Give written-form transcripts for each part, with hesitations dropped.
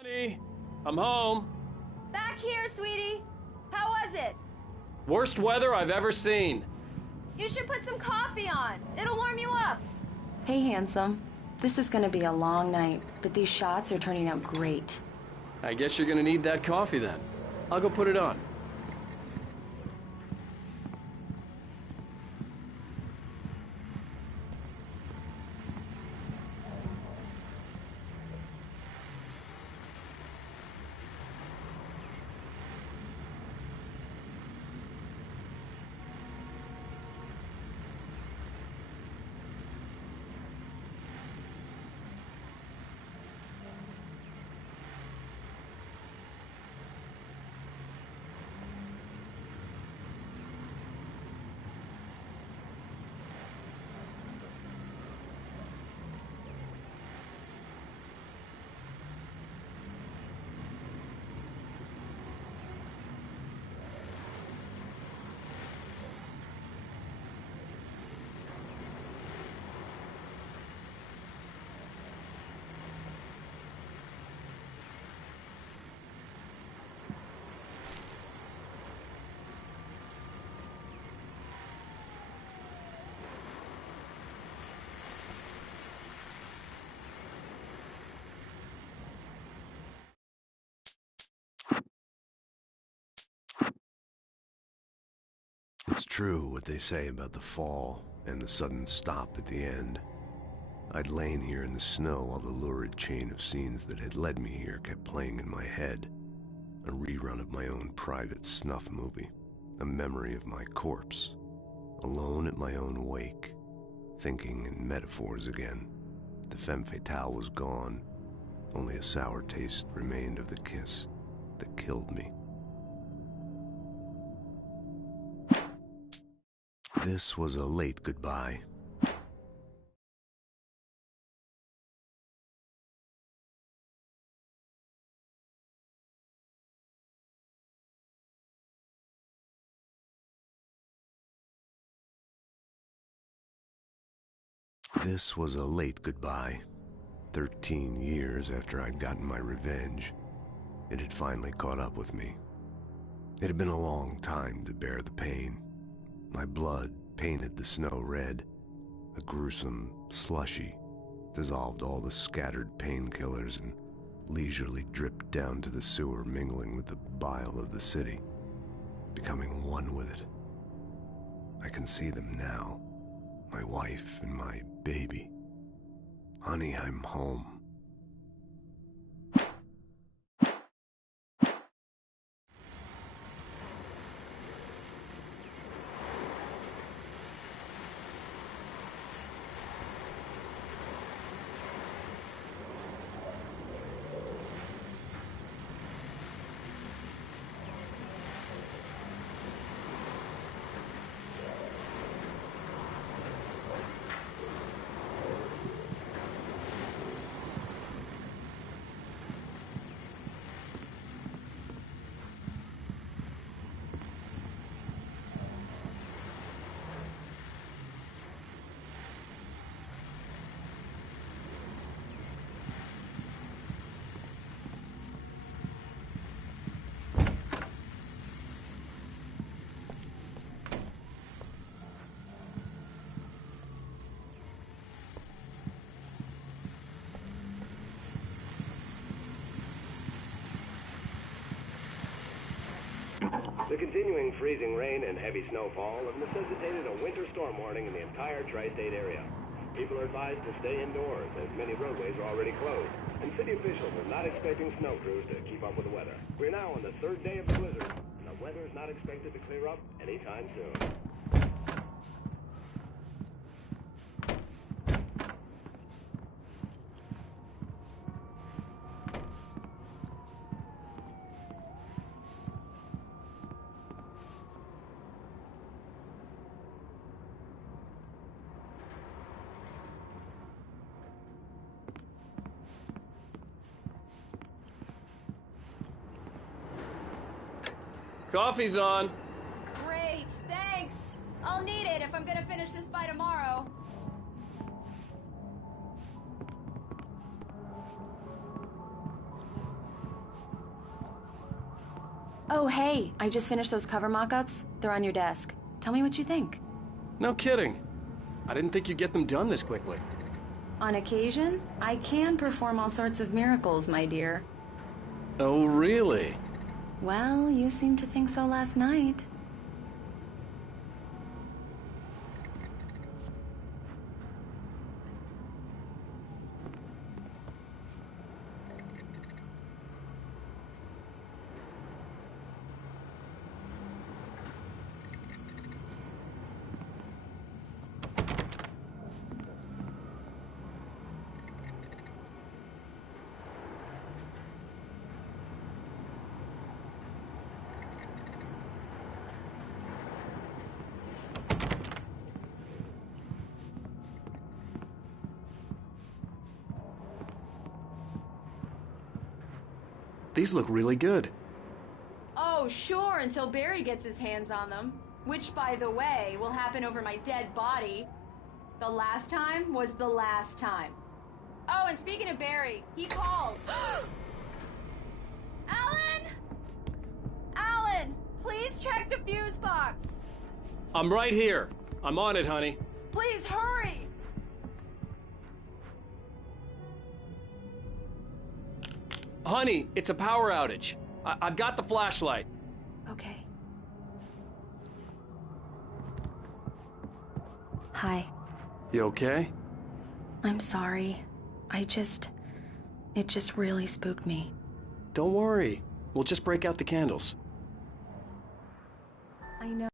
Honey, I'm home. Back here, sweetie. How was it? Worst weather I've ever seen. You should put some coffee on. It'll warm you up. Hey, handsome. This is gonna be a long night, but these shots are turning out great. I guess you're gonna need that coffee then. I'll go put it on. It's true what they say about the fall and the sudden stop at the end. I'd lain here in the snow while the lurid chain of scenes that had led me here kept playing in my head. A rerun of my own private snuff movie. A memory of my corpse. Alone at my own wake. Thinking in metaphors again. The femme fatale was gone. Only a sour taste remained of the kiss that killed me. This was a late goodbye. This was a late goodbye. 13 years after I'd gotten my revenge, it had finally caught up with me. It had been a long time to bear the pain. My blood painted the snow red. A gruesome slushy dissolved all the scattered painkillers and leisurely dripped down to the sewer, mingling with the bile of the city, becoming one with it. I can see them now, my wife and my baby. Honey, I'm home. The continuing freezing rain and heavy snowfall have necessitated a winter storm warning in the entire tri-state area. People are advised to stay indoors, as many roadways are already closed, and city officials are not expecting snow crews to keep up with the weather. We're now on the third day of the blizzard, and the weather is not expected to clear up anytime soon. Coffee's on. Great, thanks. I'll need it if I'm gonna finish this by tomorrow. Oh, hey, I just finished those cover mock-ups. They're on your desk. Tell me what you think. No kidding. I didn't think you'd get them done this quickly. On occasion, I can perform all sorts of miracles, my dear. Oh, really? Well, you seemed to think so last night. These look really good. Oh, sure, until Barry gets his hands on them. Which, by the way, will happen over my dead body. The last time was the last time. Oh, and speaking of Barry, he called. Alan! Alan, please check the fuse box. I'm right here. I'm on it, honey. Please hurry. Honey, it's a power outage. I've got the flashlight. Okay. Hi. You okay? I'm sorry. It just really spooked me. Don't worry. We'll just break out the candles. I know.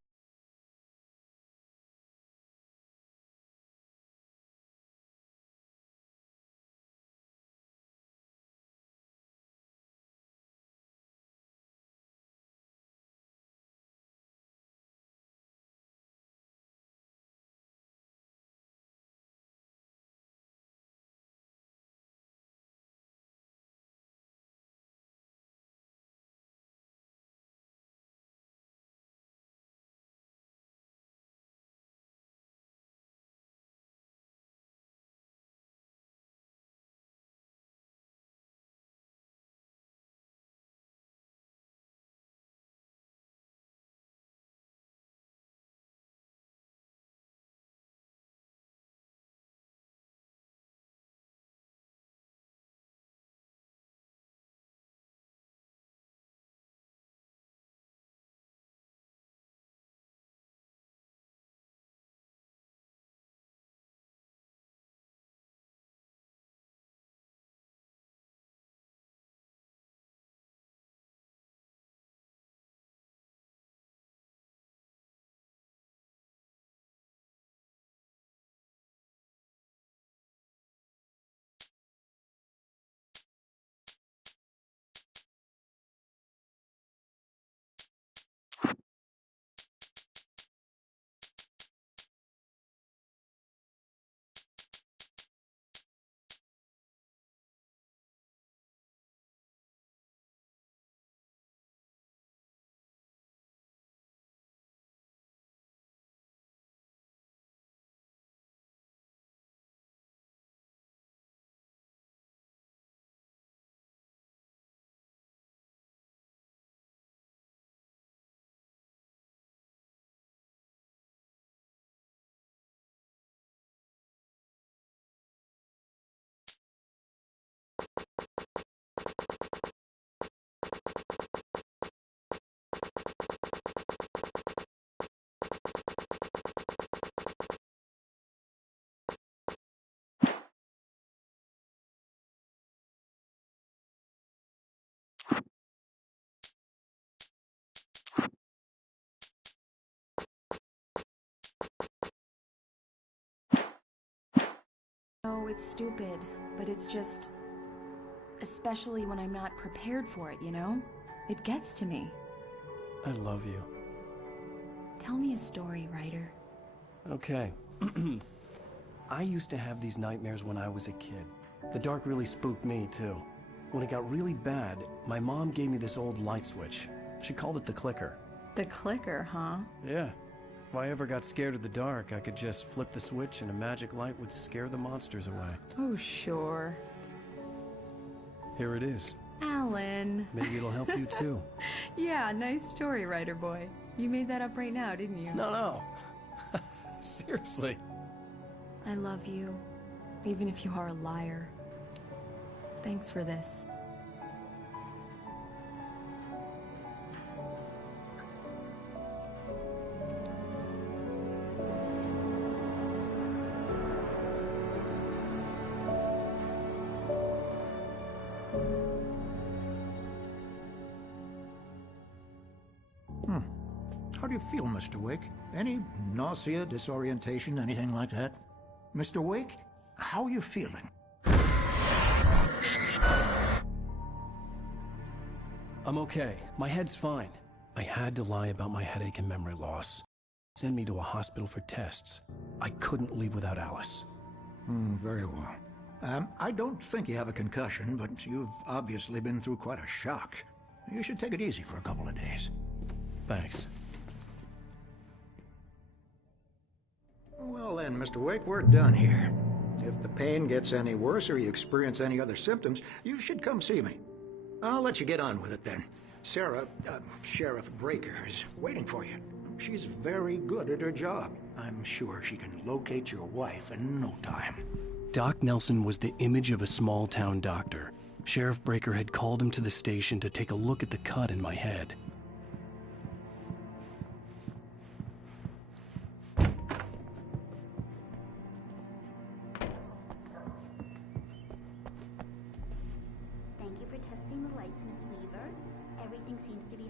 Oh, it's stupid, but it's just... Especially when I'm not prepared for it, you know? It gets to me. I love you. Tell me a story, writer. Okay. I used to have these nightmares when I was a kid. The dark really spooked me, too. When it got really bad, my mom gave me this old light switch. She called it the clicker. The clicker, huh? Yeah. If I ever got scared of the dark, I could just flip the switch and a magic light would scare the monsters away. Oh, sure. Here it is. Alan. Maybe it'll help you, too. Yeah, nice story, writer boy. You made that up right now, didn't you? No. Seriously. I love you, even if you are a liar. Thanks for this. How do you feel, Mr. Wake? Any nausea, disorientation, anything like that? Mr. Wake, how are you feeling? I'm okay. My head's fine. I had to lie about my headache and memory loss. Send me to a hospital for tests. I couldn't leave without Alice. Very well. I don't think you have a concussion, but you've obviously been through quite a shock. You should take it easy for a couple of days. Thanks. Well then, Mr. Wake, we're done here. If the pain gets any worse or you experience any other symptoms, you should come see me. I'll let you get on with it then. Sarah, Sheriff Breaker, is waiting for you. She's very good at her job. I'm sure she can locate your wife in no time. Doc Nelson was the image of a small-town doctor. Sheriff Breaker had called him to the station to take a look at the cut in my head.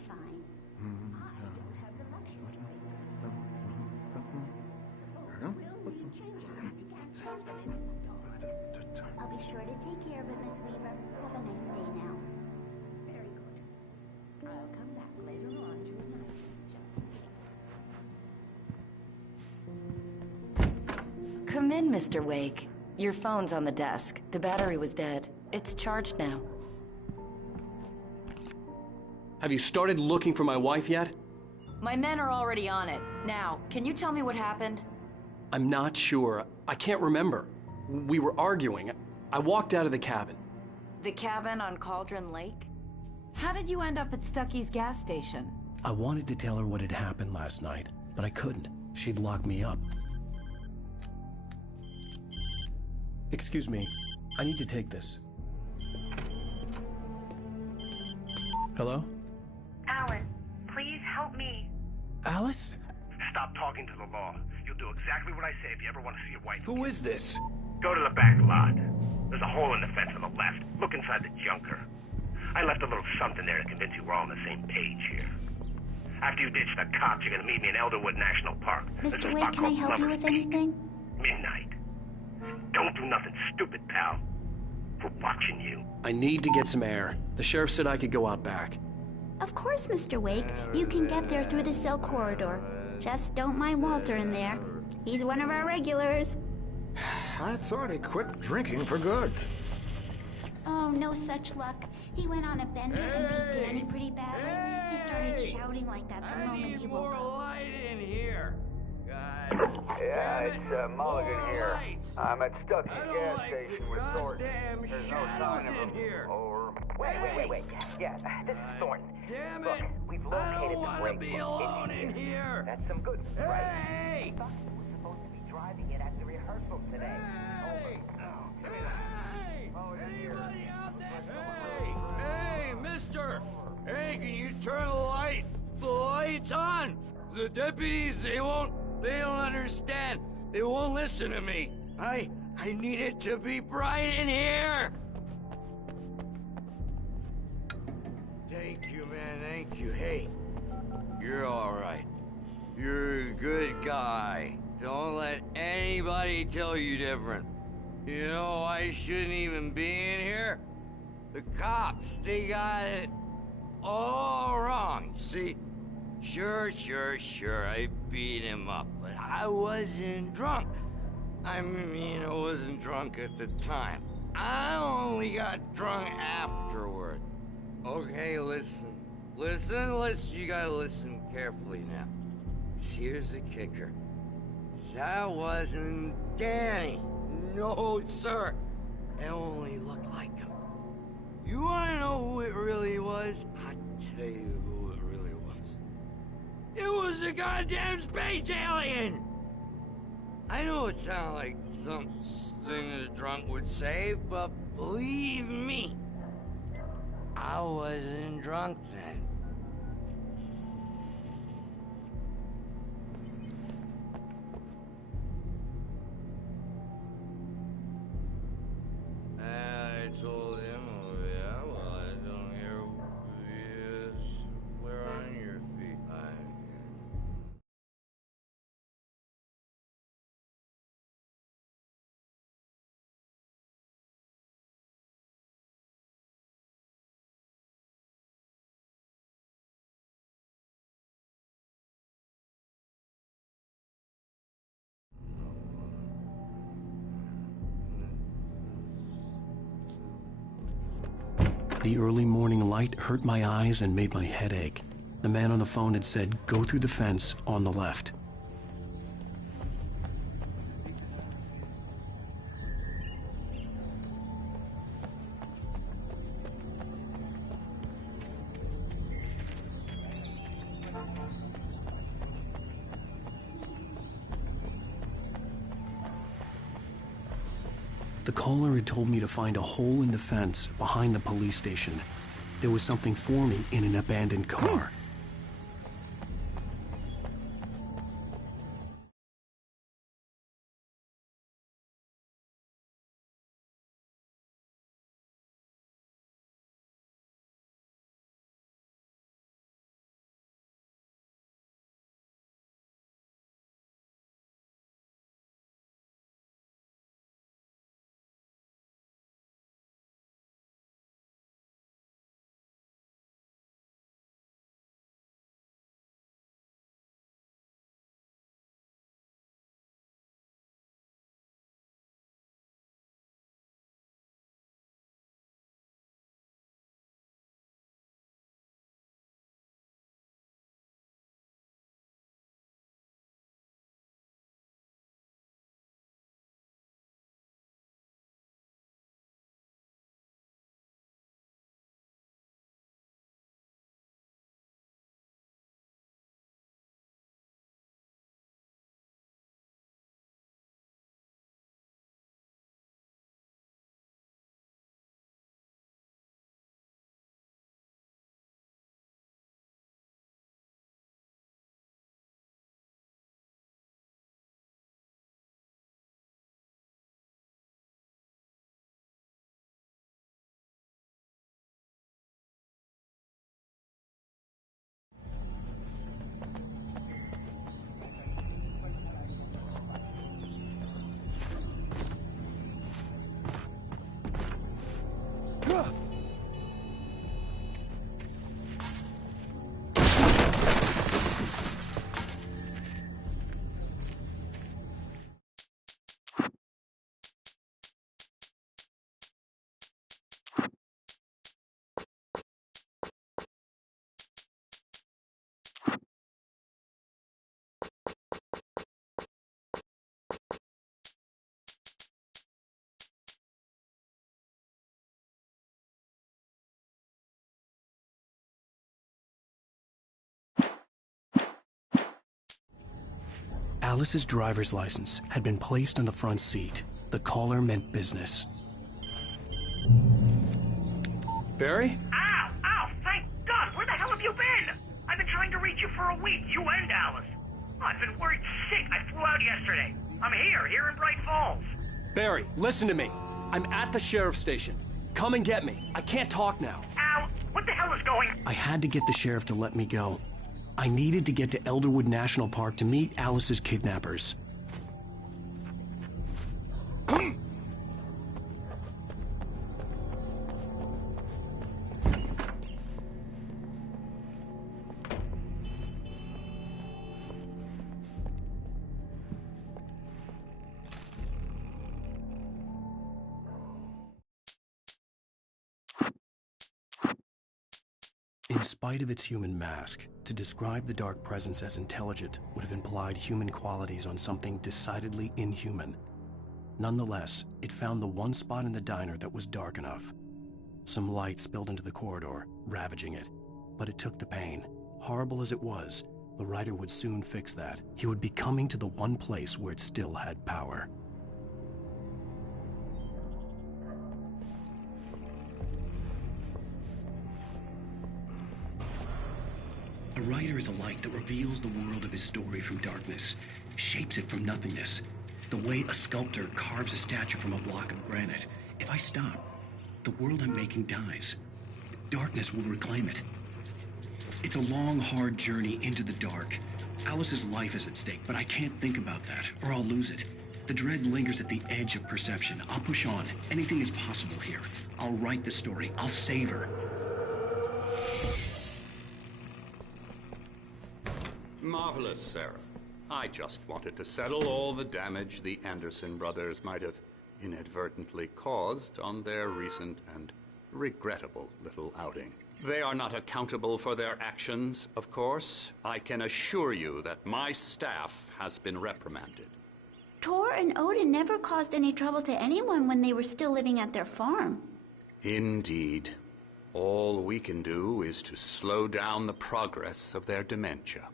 fine. I don't have the luxury. Will need changes. You can't change them in the dark. I'll be sure to take care of it, Miss Weaver. Have a nice day now. Very good. I'll come back later on tonight, just in case. Come in, Mr. Wake. Your phone's on the desk. The battery was dead. It's charged now. Have you started looking for my wife yet? My men are already on it. Now, can you tell me what happened? I'm not sure. I can't remember. We were arguing. I walked out of the cabin. The cabin on Cauldron Lake? How did you end up at Stucky's gas station? I wanted to tell her what had happened last night, but I couldn't. She'd lock me up. Excuse me. I need to take this. Hello? Alan, please help me. Alice? Stop talking to the law. You'll do exactly what I say if you ever want to see your wife. Who is this? Go to the back lot. There's a hole in the fence on the left. Look inside the junker. I left a little something there to convince you we're all on the same page here. After you ditch the cops, you're gonna meet me in Elderwood National Park. Mr. Wake, can I help you with anything? Midnight. Don't do nothing stupid, pal. We're watching you. I need to get some air. The sheriff said I could go out back. Of course, Mr. Wake. You can get there through the cell corridor. Just don't mind Walter in there. He's one of our regulars. I thought he quit drinking for good. Oh, no such luck. He went on a bender and beat Danny pretty badly. He started shouting like that the moment he woke up. Light in here. Yeah, it's Mulligan here. I'm at Stucky's gas station with Thornton. There's no sign of him. Over. Wait. Yeah, this is Thornton. Damn Look, it! we've I located don't the want to break be room. alone It's in here. That's some good, right? Hey! Thought you were supposed to be driving it at the rehearsal today. Hey! Over. Hey! Anybody out there? Hey, mister! Hey, can you turn the lights on? The deputies, they don't understand. They won't listen to me. I need it to be bright in here. Thank you, man, thank you. Hey, you're all right. You're a good guy. Don't let anybody tell you different. You know, I shouldn't even be in here. The cops, they got it all wrong. See, sure, I beat him up, but I wasn't drunk. I mean, I wasn't drunk at the time. I only got drunk afterward. Okay, listen. You gotta listen carefully now. Here's the kicker. That wasn't Danny. No, sir. It only looked like him. You wanna know who it really was? I'll tell you who it really was. It was a goddamn space alien! I know it sounds like something a drunk would say, but believe me, I wasn't drunk then. I told him, oh yeah, well, I don't hear where on your feet. The early morning light hurt my eyes and made my head ache. The man on the phone had said, go through the fence on the left. The caller had told me to find a hole in the fence behind the police station. There was something for me in an abandoned car. Alice's driver's license had been placed on the front seat. The caller meant business. Barry? Ow! Ow! Thank God! Where the hell have you been? I've been trying to reach you for a week, you and Alice. I've been worried sick. I flew out yesterday. I'm here in Bright Falls. Barry, listen to me. I'm at the sheriff's station. Come and get me. I can't talk now. Al, what the hell is going on? I had to get the sheriff to let me go. I needed to get to Elderwood National Park to meet Alice's kidnappers. In spite of its human mask, to describe the dark presence as intelligent would have implied human qualities on something decidedly inhuman. Nonetheless, it found the one spot in the diner that was dark enough. Some light spilled into the corridor, ravaging it. But it took the pain. Horrible as it was, the writer would soon fix that. He would be coming to the one place where it still had power. A writer is a light that reveals the world of his story from darkness, shapes it from nothingness. The way a sculptor carves a statue from a block of granite. If I stop, the world I'm making dies. Darkness will reclaim it. It's a long, hard journey into the dark. Alice's life is at stake, but I can't think about that, or I'll lose it. The dread lingers at the edge of perception. I'll push on. Anything is possible here. I'll write the story. I'll save her. Marvelous, Sarah. I just wanted to settle all the damage the Anderson brothers might have inadvertently caused on their recent and regrettable little outing. They are not accountable for their actions, of course. I can assure you that my staff has been reprimanded. Tor and Odin never caused any trouble to anyone when they were still living at their farm. Indeed. All we can do is to slow down the progress of their dementia.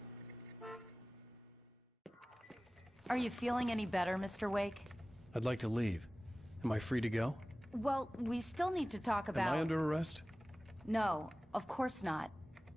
Are you feeling any better, Mr. Wake? I'd like to leave. Am I free to go? Well, we still need to talk about... Am I under arrest? No, of course not.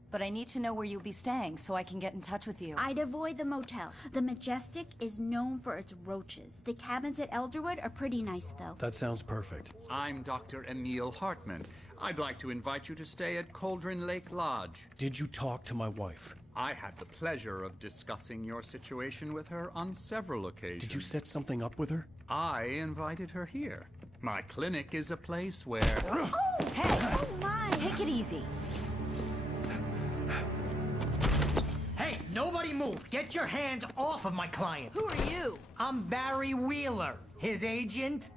But I need to know where you'll be staying so I can get in touch with you. I'd avoid the motel. The Majestic is known for its roaches. The cabins at Elderwood are pretty nice, though. That sounds perfect. I'm Dr. Emil Hartman. I'd like to invite you to stay at Cauldron Lake Lodge. Did you talk to my wife? I had the pleasure of discussing your situation with her on several occasions. Did you set something up with her? I invited her here. My clinic is a place where... Oh! Hey! Oh, my! Take it easy. Hey, nobody move! Get your hands off of my client! Who are you? I'm Barry Wheeler, his agent.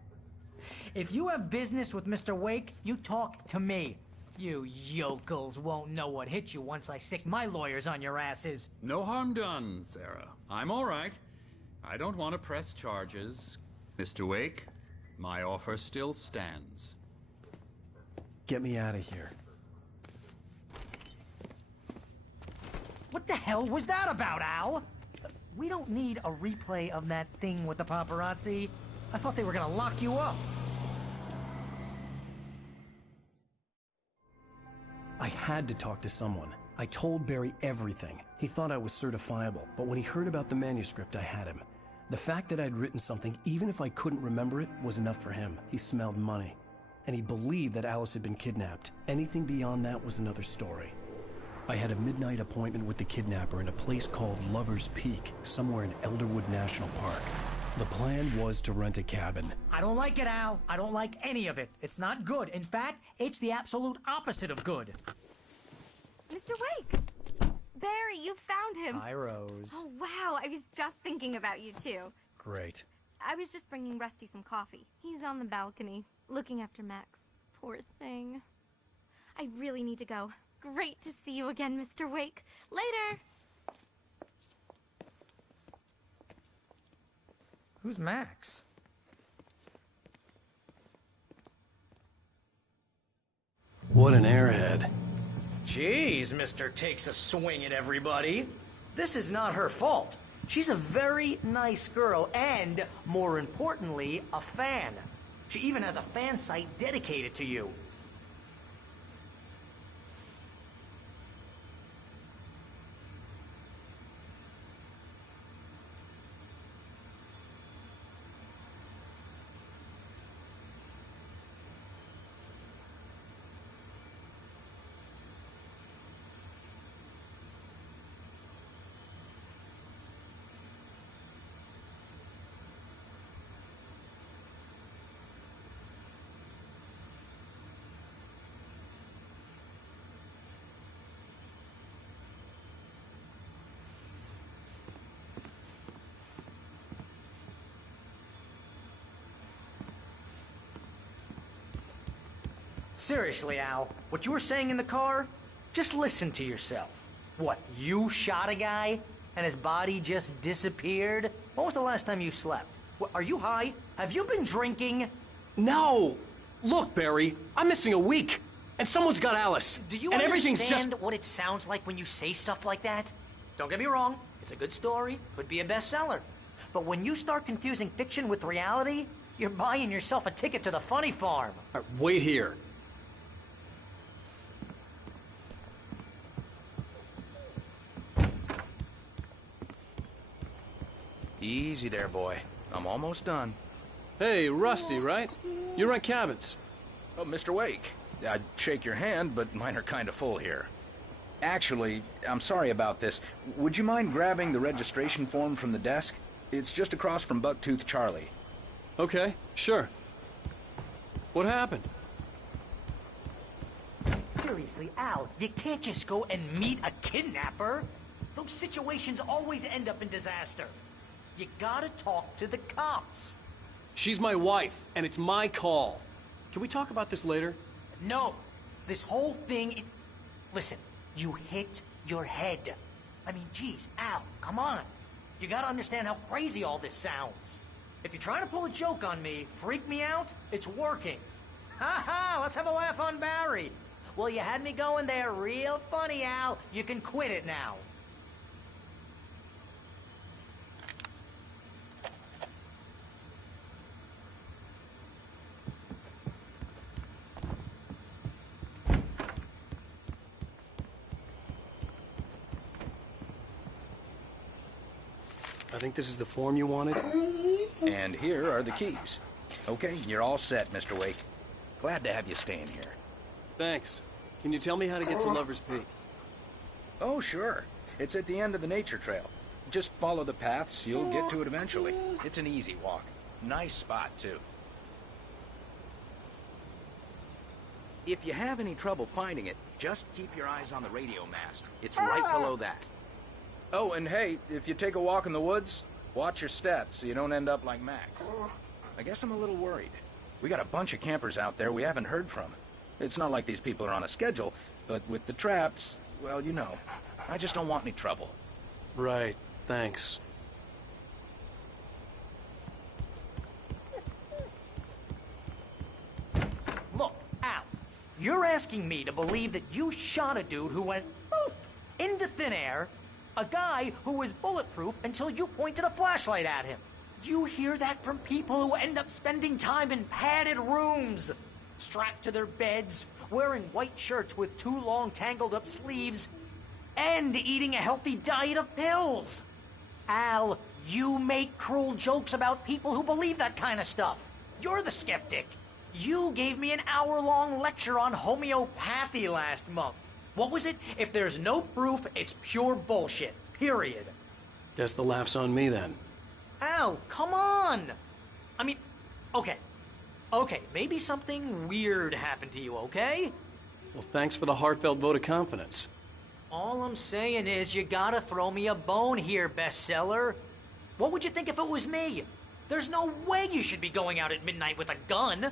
If you have business with Mr. Wake, you talk to me. You yokels won't know what hit you once I sick my lawyers on your asses. No harm done, Sarah. I'm all right. I don't want to press charges. Mr. Wake, my offer still stands. Get me out of here. What the hell was that about, Al? We don't need a replay of that thing with the paparazzi. I thought they were gonna lock you up. I had to talk to someone. I told Barry everything. He thought I was certifiable, but when he heard about the manuscript, I had him. The fact that I'd written something, even if I couldn't remember it, was enough for him. He smelled money. And he believed that Alice had been kidnapped. Anything beyond that was another story. I had a midnight appointment with the kidnapper in a place called Lover's Peak, somewhere in Elderwood National Park. The plan was to rent a cabin. I don't like it, Al. I don't like any of it. It's not good. In fact, it's the absolute opposite of good. Mr. Wake! Barry, you found him! Hi, Rose. Oh, wow. I was just thinking about you, too. Great. I was just bringing Rusty some coffee. He's on the balcony, looking after Max. Poor thing. I really need to go. Great to see you again, Mr. Wake. Later! Who's Max? What an airhead. Jeez, Mr. Takes a swing at everybody. This is not her fault. She's a very nice girl and, more importantly, a fan. She even has a fan site dedicated to you. Seriously, Al, what you were saying in the car? Just listen to yourself. What, you shot a guy and his body just disappeared? When was the last time you slept? What, are you high? Have you been drinking? No! Look, Barry, I'm missing a week, and someone's got Alice. Do you and everything's understand just... what it sounds like when you say stuff like that? Don't get me wrong, it's a good story, could be a bestseller. But when you start confusing fiction with reality, you're buying yourself a ticket to the funny farm. All right, wait here. Easy there, boy. I'm almost done. Hey, Rusty, right? You rent cabins. Oh, Mr. Wake. I'd shake your hand, but mine are kind of full here. Actually, I'm sorry about this. Would you mind grabbing the registration form from the desk? It's just across from Bucktooth Charlie. Okay, sure. What happened? Seriously, Al, you can't just go and meet a kidnapper. Those situations always end up in disaster. You gotta talk to the cops. She's my wife, and it's my call. Can we talk about this later? No. This whole thing... Listen, you hit your head. I mean, geez, Al, come on. You gotta understand how crazy all this sounds. If you're trying to pull a joke on me, freak me out, it's working. Ha ha, let's have a laugh on Barry. Well, you had me going there real funny, Al. You can quit it now. I think this is the form you wanted. And here are the keys. Okay, you're all set, Mr. Wake. Glad to have you staying here. Thanks. Can you tell me how to get to Lover's Peak? Oh, sure. It's at the end of the nature trail. Just follow the paths, you'll get to it eventually. It's an easy walk. Nice spot, too. If you have any trouble finding it, just keep your eyes on the radio mast. It's right below that. Oh, and hey, if you take a walk in the woods, watch your steps so you don't end up like Max. I guess I'm a little worried. We got a bunch of campers out there we haven't heard from. It's not like these people are on a schedule, but with the traps, well, you know, I just don't want any trouble. Right, thanks. Look, Al, you're asking me to believe that you shot a dude who went poof into thin air, a guy who was bulletproof until you pointed a flashlight at him. You hear that from people who end up spending time in padded rooms, strapped to their beds, wearing white shirts with too long tangled up sleeves, and eating a healthy diet of pills. Al, you make cruel jokes about people who believe that kind of stuff. You're the skeptic. You gave me an hour-long lecture on homeopathy last month. What was it? If there's no proof, it's pure bullshit. Period. Guess the laugh's on me then. Al, come on! I mean, okay. Okay, maybe something weird happened to you, okay? Well, thanks for the heartfelt vote of confidence. All I'm saying is you gotta throw me a bone here, bestseller. What would you think if it was me? There's no way you should be going out at midnight with a gun.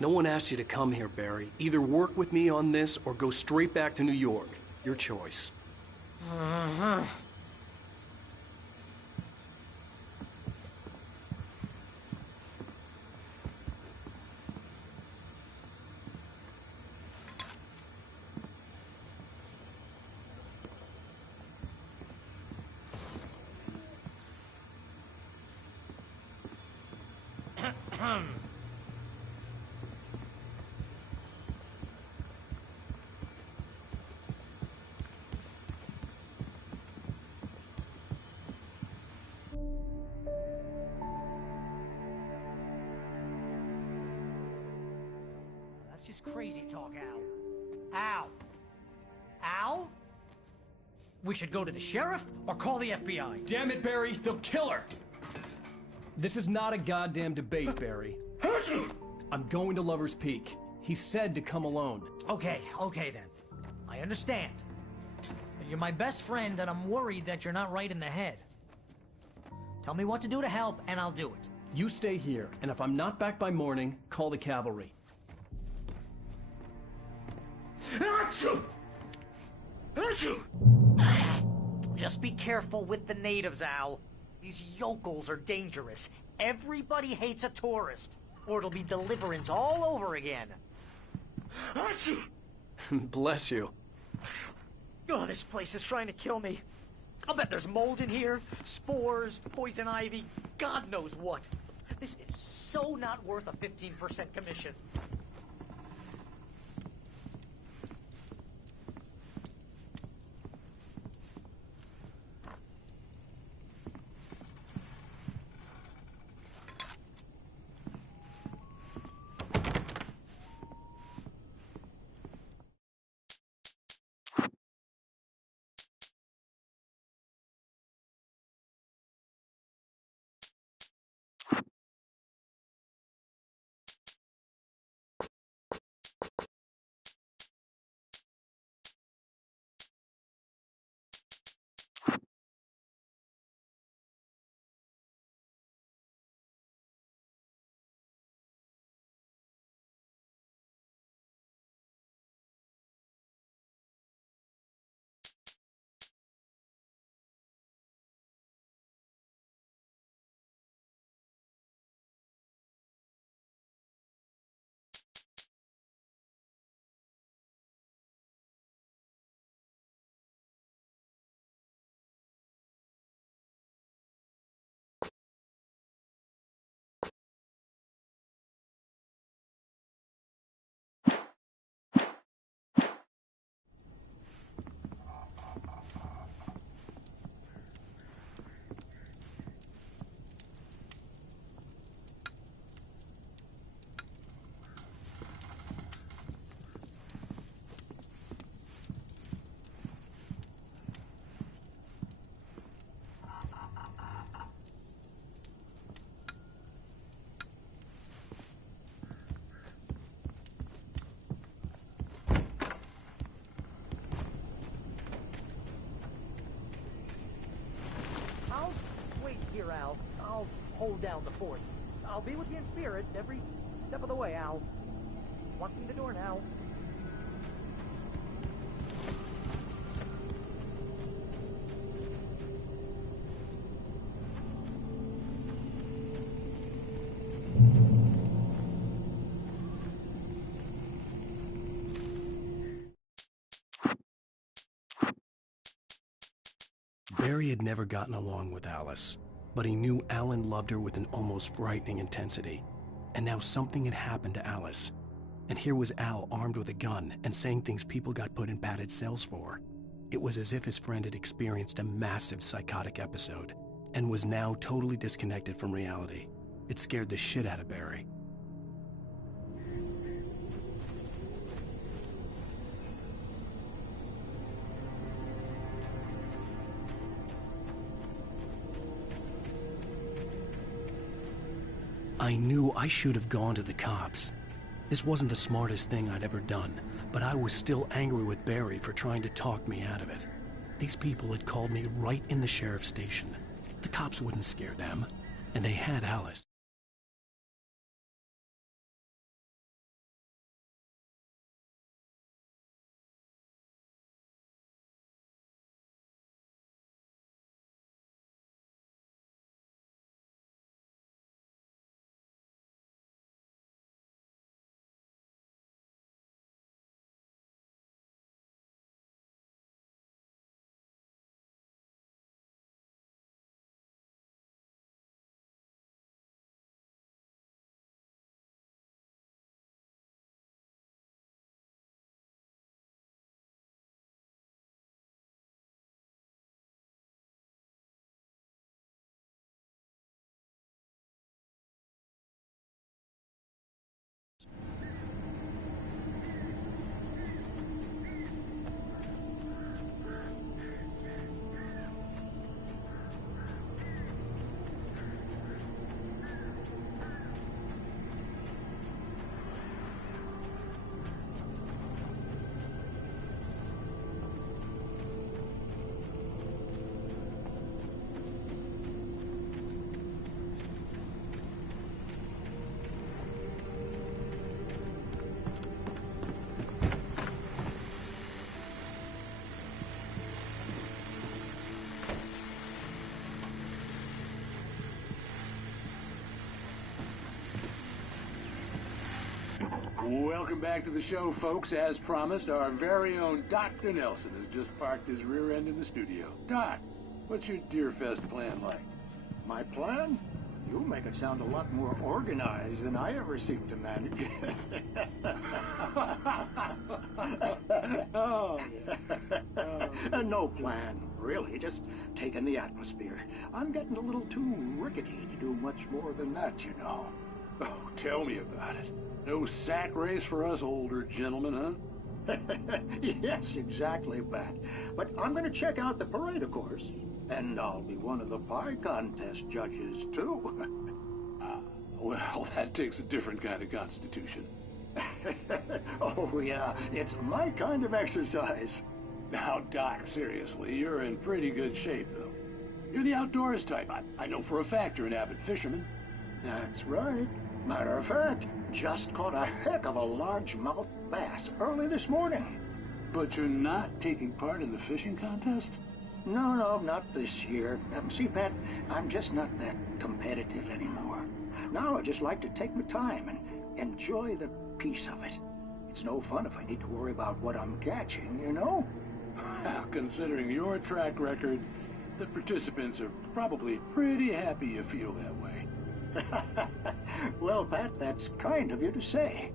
No one asked you to come here, Barry. Either work with me on this or go straight back to New York. Your choice. Uh-huh. That's just crazy talk, Al. Al! Al? We should go to the sheriff or call the FBI. Damn it, Barry, they'll kill her! This is not a goddamn debate, Barry. I'm going to Lover's Peak. He said to come alone. Okay then. I understand. But you're my best friend, and I'm worried that you're not right in the head. Tell me what to do to help, and I'll do it. You stay here, and if I'm not back by morning, call the cavalry. Just be careful with the natives, Al. These yokels are dangerous. Everybody hates a tourist, or it'll be Deliverance all over again. Bless you. Oh, this place is trying to kill me. I'll bet there's mold in here, spores, poison ivy, God knows what. This is so not worth a 15% commission. I'll hold down the fort. I'll be with you in spirit every step of the way, Al. Walking the door now. Barry had never gotten along with Alice, but he knew Alan loved her with an almost frightening intensity. And now something had happened to Alice. And here was Al armed with a gun and saying things people got put in padded cells for. It was as if his friend had experienced a massive psychotic episode and was now totally disconnected from reality. It scared the shit out of Barry. I knew I should have gone to the cops. This wasn't the smartest thing I'd ever done, but I was still angry with Barry for trying to talk me out of it. These people had called me right in the sheriff's station. The cops wouldn't scare them, and they had Alice. Welcome back to the show, folks. As promised, our very own Dr. Nelson has just parked his rear end in the studio. Doc, what's your Deerfest plan like? My plan? You make it sound a lot more organized than I ever seem to manage. Oh, yeah. No plan, really. Just taking the atmosphere. I'm getting a little too rickety to do much more than that, you know. Oh, tell me about it. No sack race for us older gentlemen, huh? Yes, exactly, Pat. But I'm going to check out the parade, of course. And I'll be one of the pie contest judges, too. Well, that takes a different kind of constitution. Oh, yeah. It's my kind of exercise. Now, Doc, seriously, you're in pretty good shape, though. You're the outdoors type. I know for a fact you're an avid fisherman. That's right. Matter of fact, just caught a heck of a largemouth bass early this morning. But you're not taking part in the fishing contest? No, not this year. See, Pat, I'm just not that competitive anymore. Now I just like to take my time and enjoy the peace of it. It's no fun if I need to worry about what I'm catching, you know? Well, considering your track record, the participants are probably pretty happy you feel that way. Well, Pat, that's kind of you to say.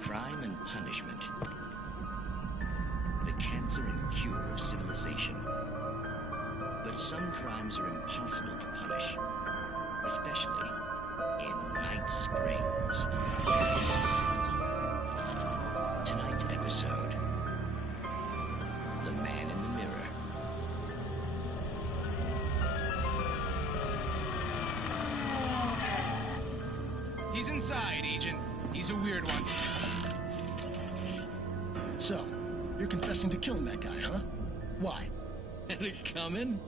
Crime and punishment. The cancer and cure of civilization. But some crimes are impossible to punish, especially in Night Springs. Tonight's episode, The Man in the Mirror. He's inside, Agent. He's a weird one. So, you're confessing to killing that guy, huh? Why? Had it coming?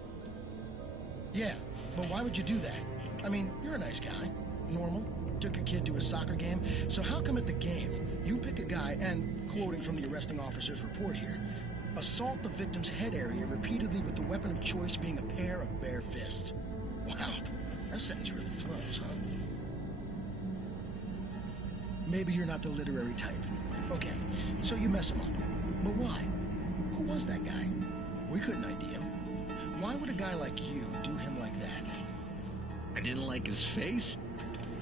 Yeah, but why would you do that? I mean, you're a nice guy. Normal. Took a kid to a soccer game. So how come at the game, you pick a guy and, quoting from the arresting officer's report here, assault the victim's head area repeatedly with the weapon of choice being a pair of bare fists? Wow, that sentence really flows, huh? Maybe you're not the literary type. Okay, so you mess him up. But why? Who was that guy? We couldn't ID him. Why would a guy like you do him like that? I didn't like his face?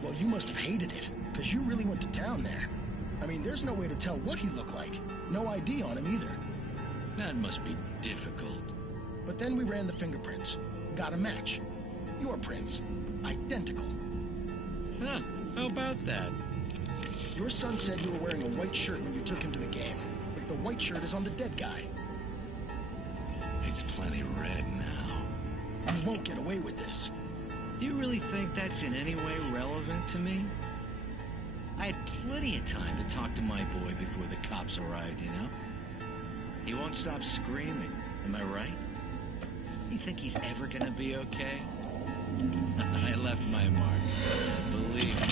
Well, you must have hated it, because you really went to town there. I mean, there's no way to tell what he looked like. No ID on him either. That must be difficult. But then we ran the fingerprints. Got a match. Your prints. Identical. Huh, how about that? Your son said you were wearing a white shirt when you took him to the game. But the white shirt is on the dead guy. It's plenty red now. You won't get away with this. Do you really think that's in any way relevant to me? I had plenty of time to talk to my boy before the cops arrived, you know? He won't stop screaming, am I right? You think he's ever gonna be okay? I left my mark. Believe me.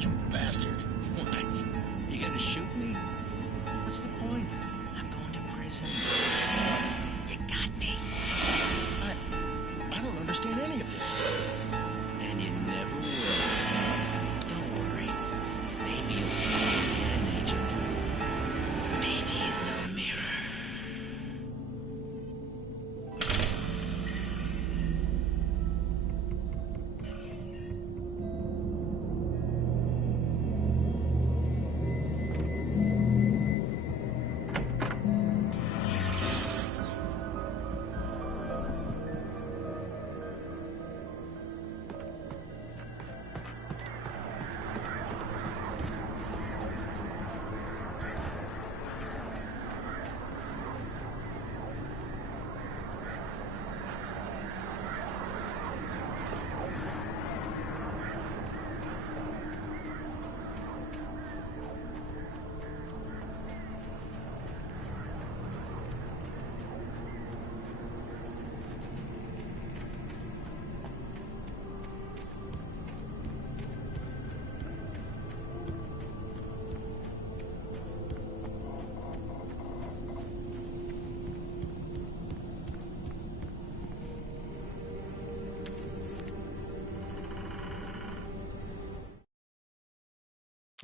You bastard. What? You gonna shoot me? What's the point? I'm going to prison. You got me. I don't understand any of this. And you never will. Don't worry. Maybe you'll see me again, Agent. Maybe in the mirror.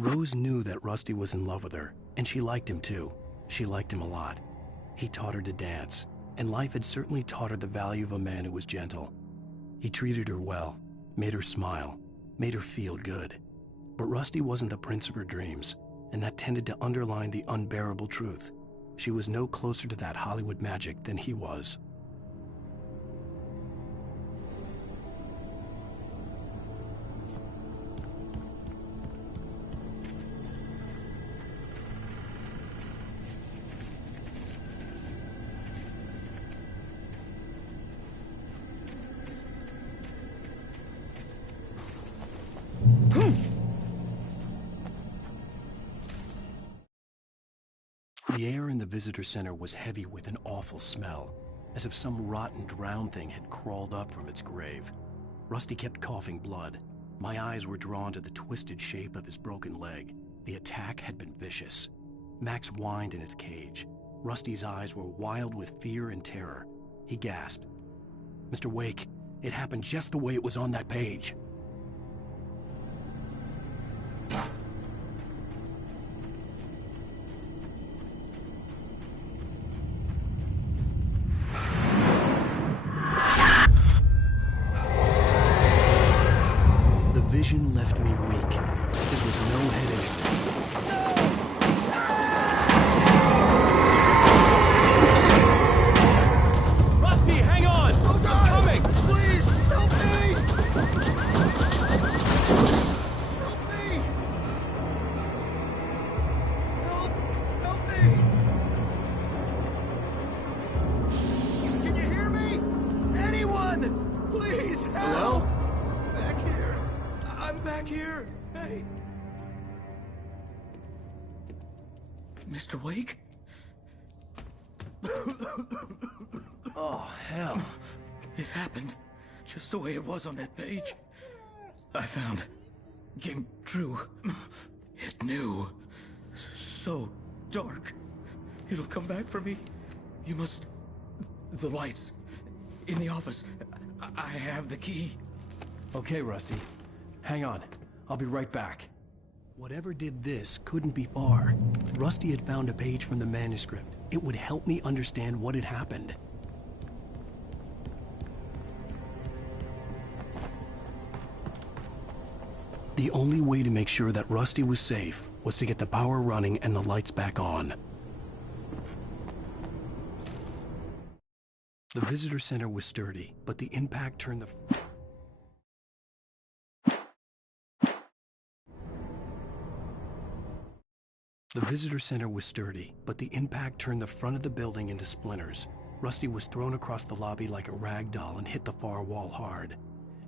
Rose knew that Rusty was in love with her, and she liked him too. She liked him a lot. He taught her to dance, and life had certainly taught her the value of a man who was gentle. He treated her well, made her smile, made her feel good. But Rusty wasn't the prince of her dreams, and that tended to underline the unbearable truth. She was no closer to that Hollywood magic than he was. The air in the visitor center was heavy with an awful smell, as if some rotten drowned thing had crawled up from its grave. Rusty kept coughing blood. My eyes were drawn to the twisted shape of his broken leg. The attack had been vicious. Max whined in his cage. Rusty's eyes were wild with fear and terror. He gasped. "Mr. Wake, it happened just the way it was on that page." Vision left me weak. This was no head injury. Rusty, hang on! Oh, God! I'm coming! Please, help me! Help me! Help me! Can you hear me? Anyone! Please, help! Hello? Back here. I'm back here. Hey. Mr. Wake? Oh, hell. It happened just the way it was on that page. I found. Came true. It knew. So dark. It'll come back for me. You must... The lights. In the office. I have the key. Okay, Rusty. Hang on. I'll be right back. Whatever did this couldn't be far. Rusty had found a page from the manuscript. It would help me understand what had happened. The only way to make sure that Rusty was safe was to get the power running and the lights back on. The visitor center was sturdy, but the impact turned the... The visitor center was sturdy, but the impact turned the front of the building into splinters. Rusty was thrown across the lobby like a rag doll and hit the far wall hard.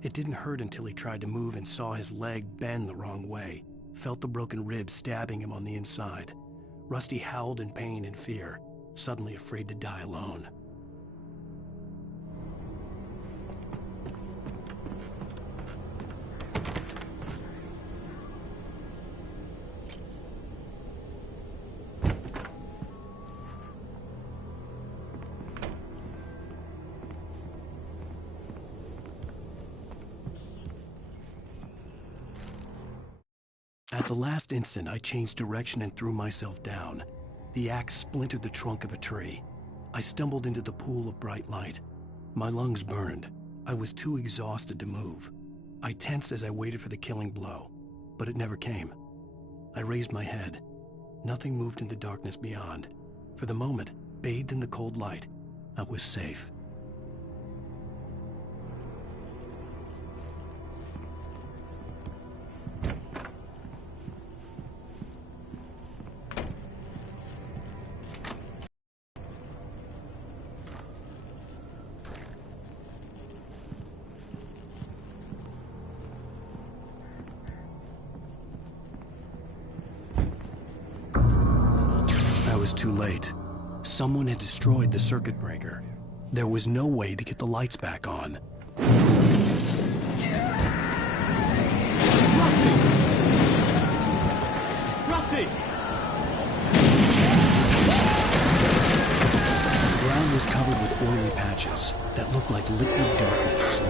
It didn't hurt until he tried to move and saw his leg bend the wrong way, felt the broken ribs stabbing him on the inside. Rusty howled in pain and fear, suddenly afraid to die alone. At the last instant, I changed direction and threw myself down. The axe splintered the trunk of a tree. I stumbled into the pool of bright light. My lungs burned. I was too exhausted to move. I tensed as I waited for the killing blow, but it never came. I raised my head. Nothing moved in the darkness beyond. For the moment, bathed in the cold light, I was safe. It was too late. Someone had destroyed the circuit breaker. There was no way to get the lights back on. Rusty! Rusty! The ground was covered with oily patches that looked like liquid darkness.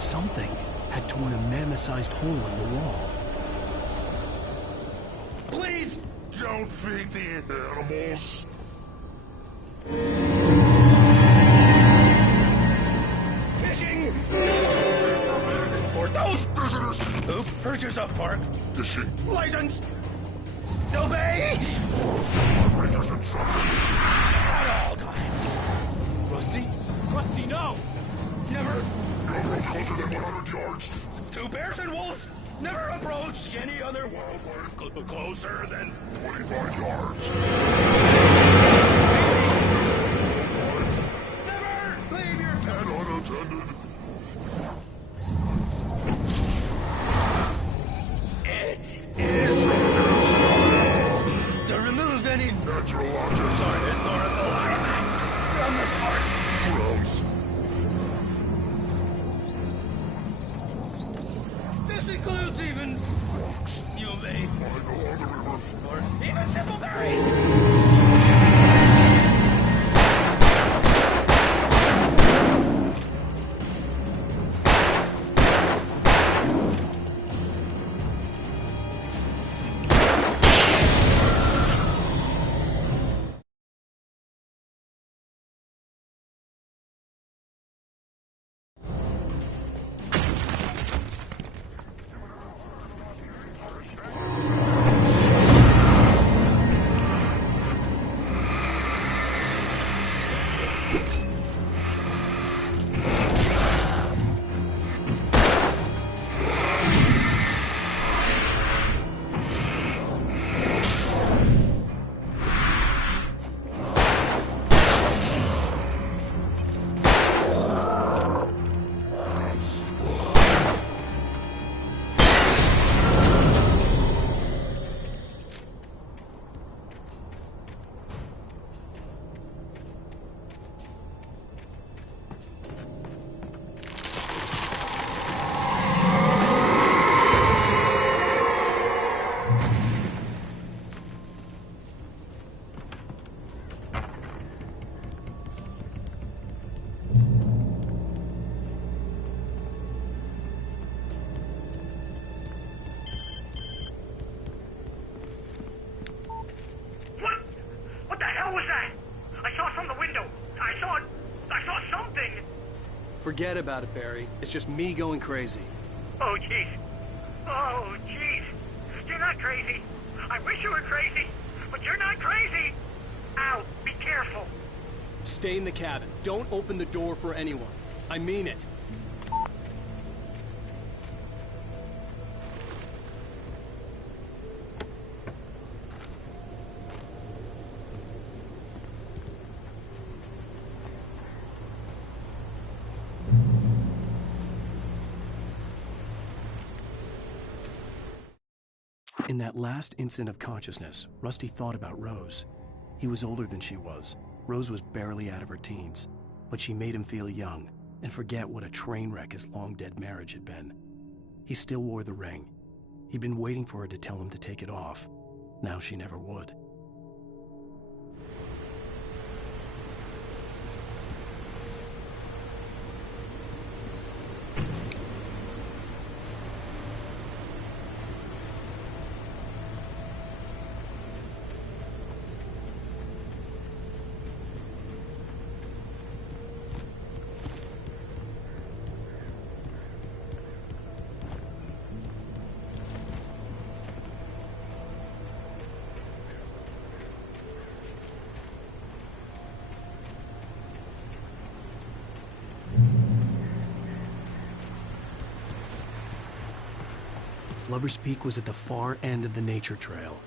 Something had torn a mammoth-sized hole in the wall. Please! Don't feed the animals. Fishing! For those visitors who purchase a park fishing license, obey Ranger's instructions at all times. Rusty? Rusty, no! Never! Never approach closer than 100 yards. Two bears and wolves never approach any other wildlife closer than 25 yards. Never leave your pet unattended. It is to remove any natural objects or historical artifacts from the park grounds. This includes even rocks you may find along the river or even simple berries. Forget about it, Barry. It's just me going crazy. Oh, jeez. Oh, jeez. You're not crazy. I wish you were crazy, but you're not crazy. Ow, be careful. Stay in the cabin. Don't open the door for anyone. I mean it. In that last instant of consciousness, Rusty thought about Rose. He was older than she was. Rose was barely out of her teens, but she made him feel young and forget what a train wreck his long-dead marriage had been. He still wore the ring. He'd been waiting for her to tell him to take it off. Now she never would. Lover's Peak was at the far end of the nature trail.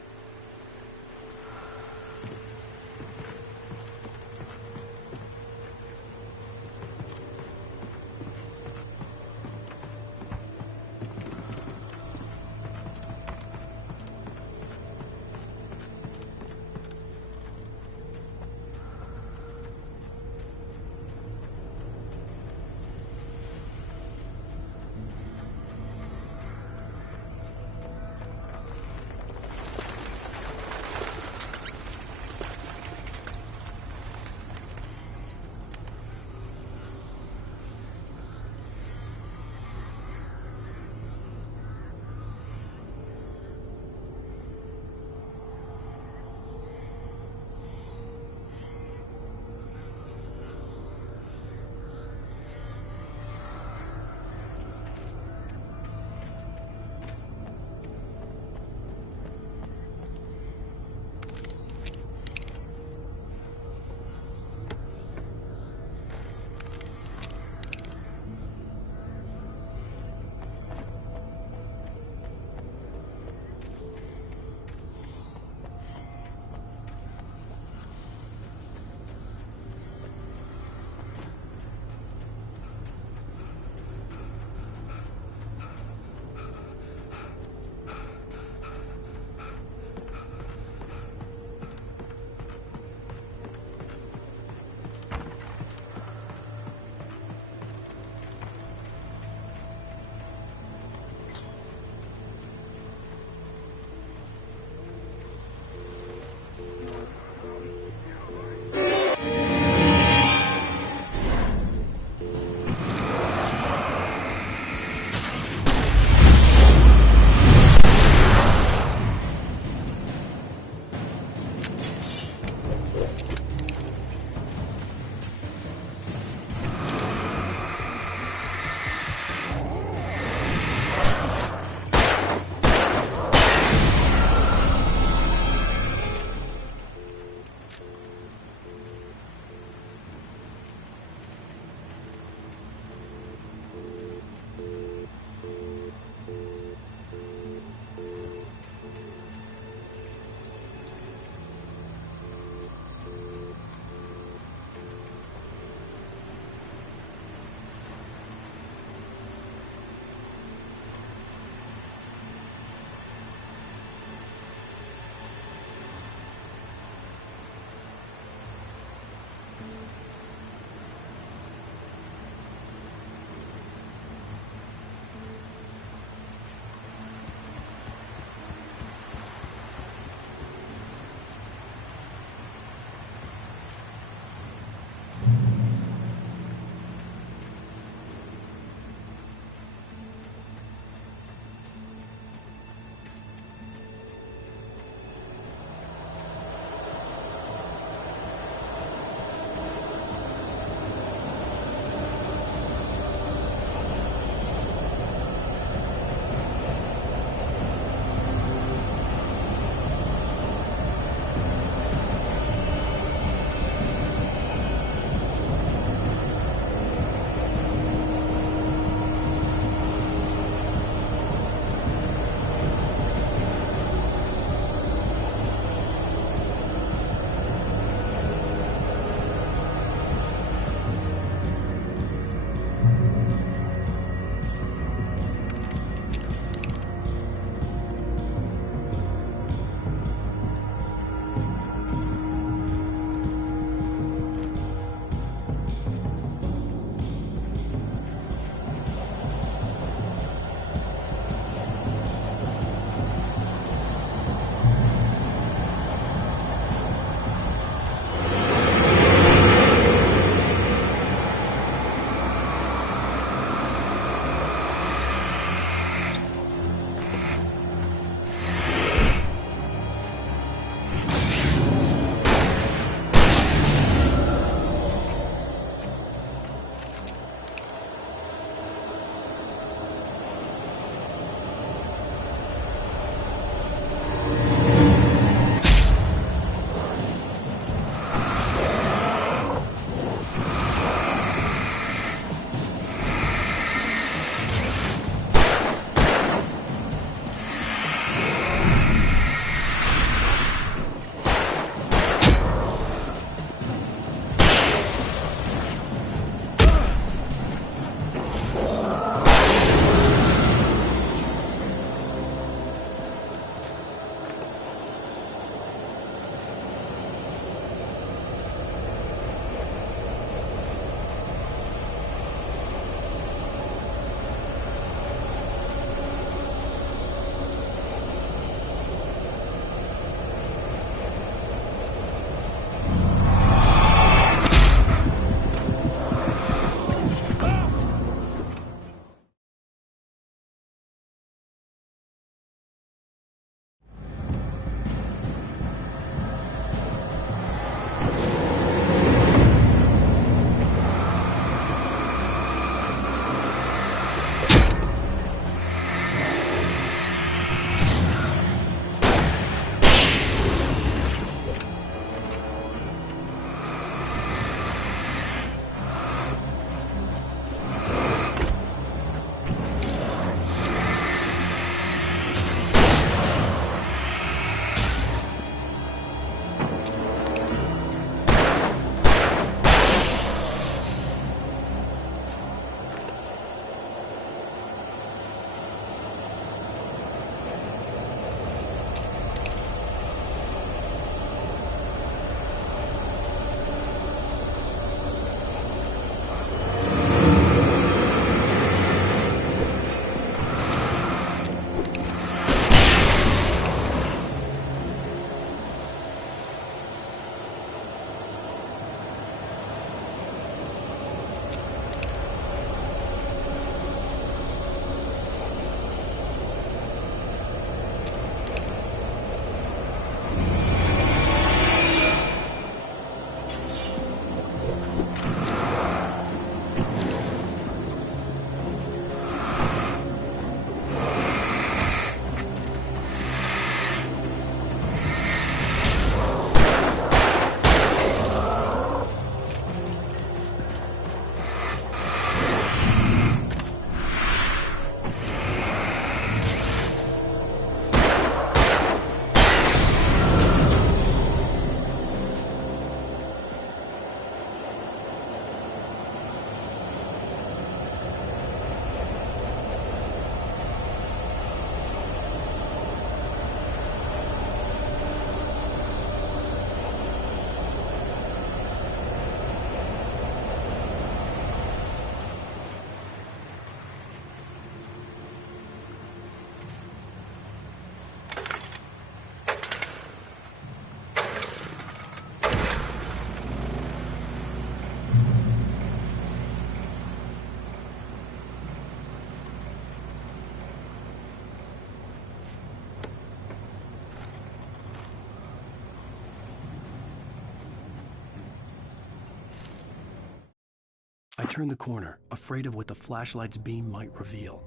I turned the corner, afraid of what the flashlight's beam might reveal.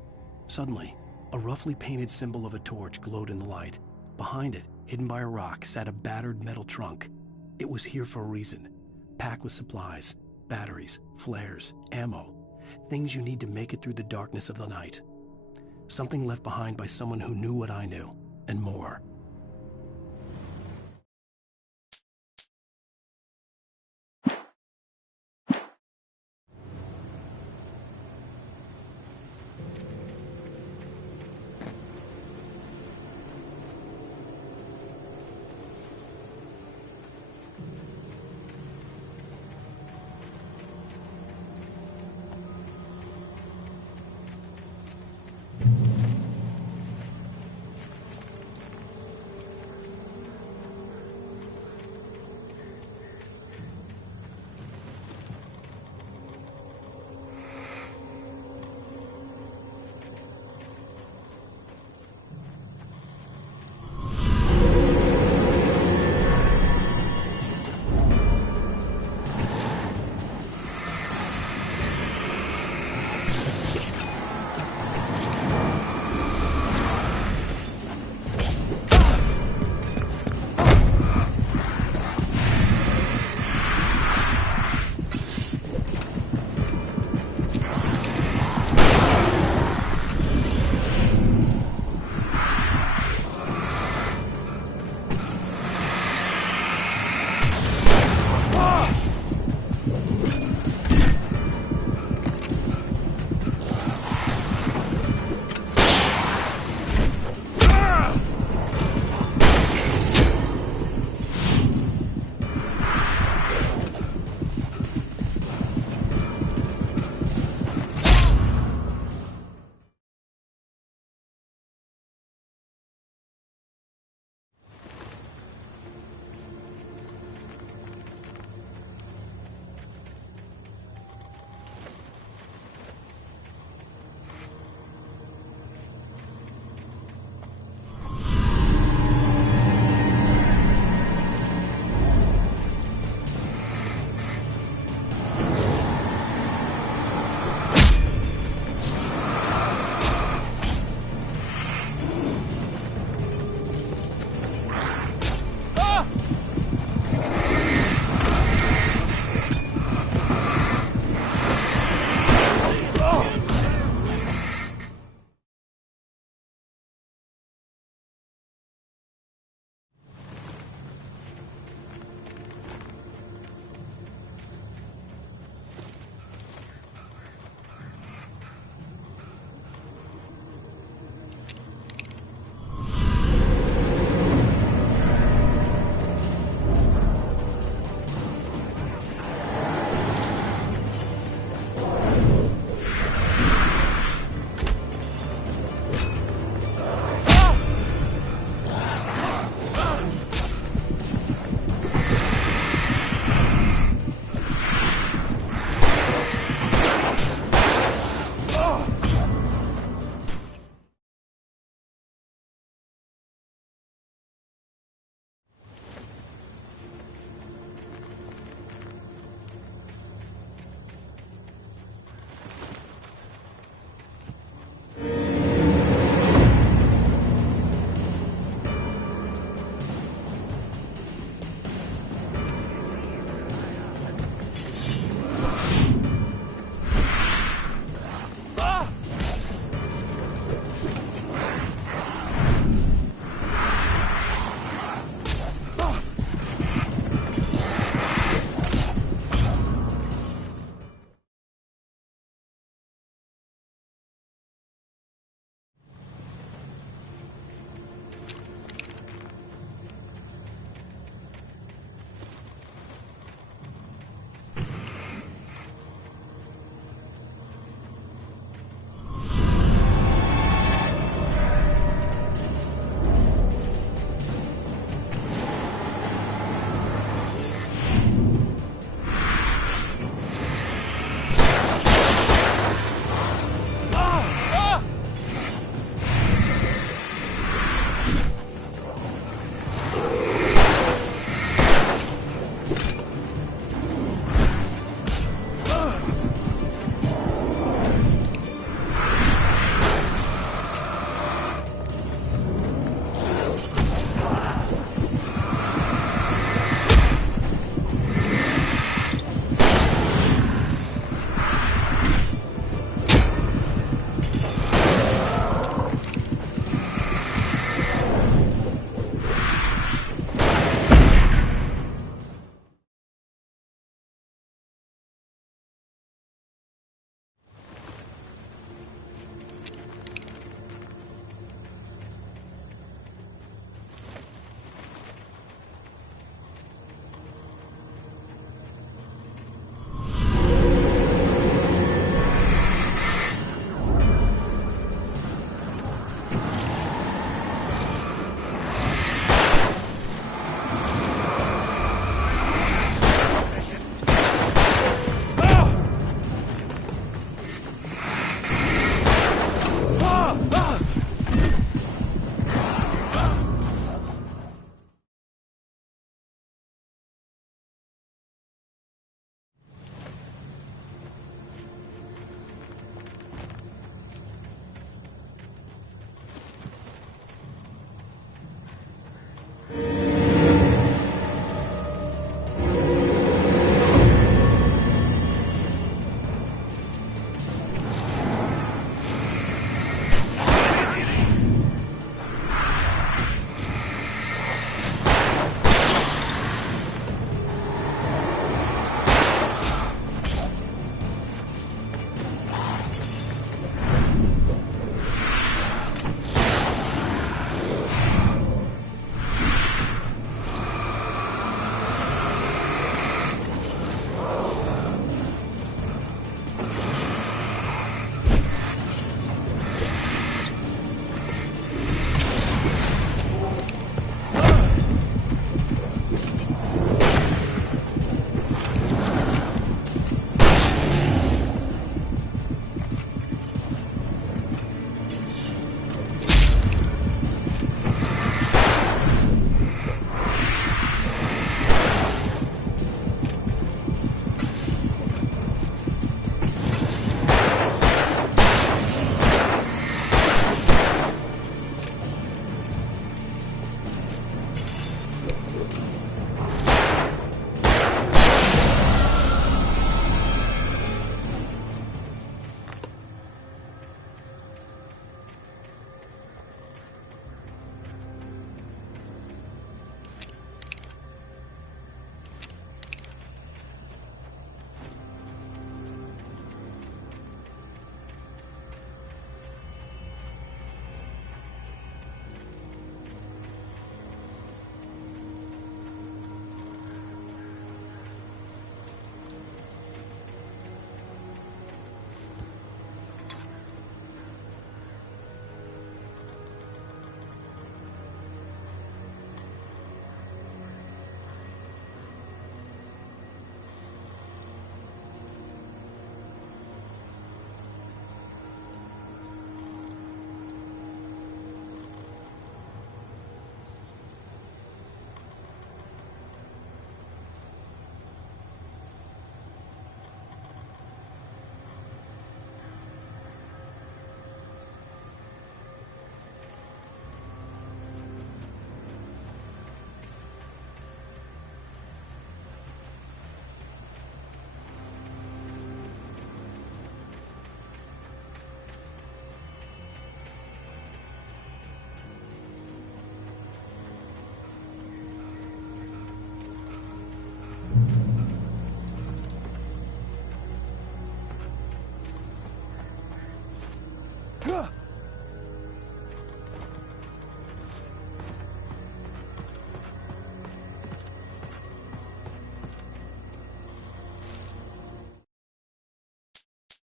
Suddenly, a roughly painted symbol of a torch glowed in the light. Behind it, hidden by a rock, sat a battered metal trunk. It was here for a reason, packed with supplies, batteries, flares, ammo, things you need to make it through the darkness of the night. Something left behind by someone who knew what I knew, and more.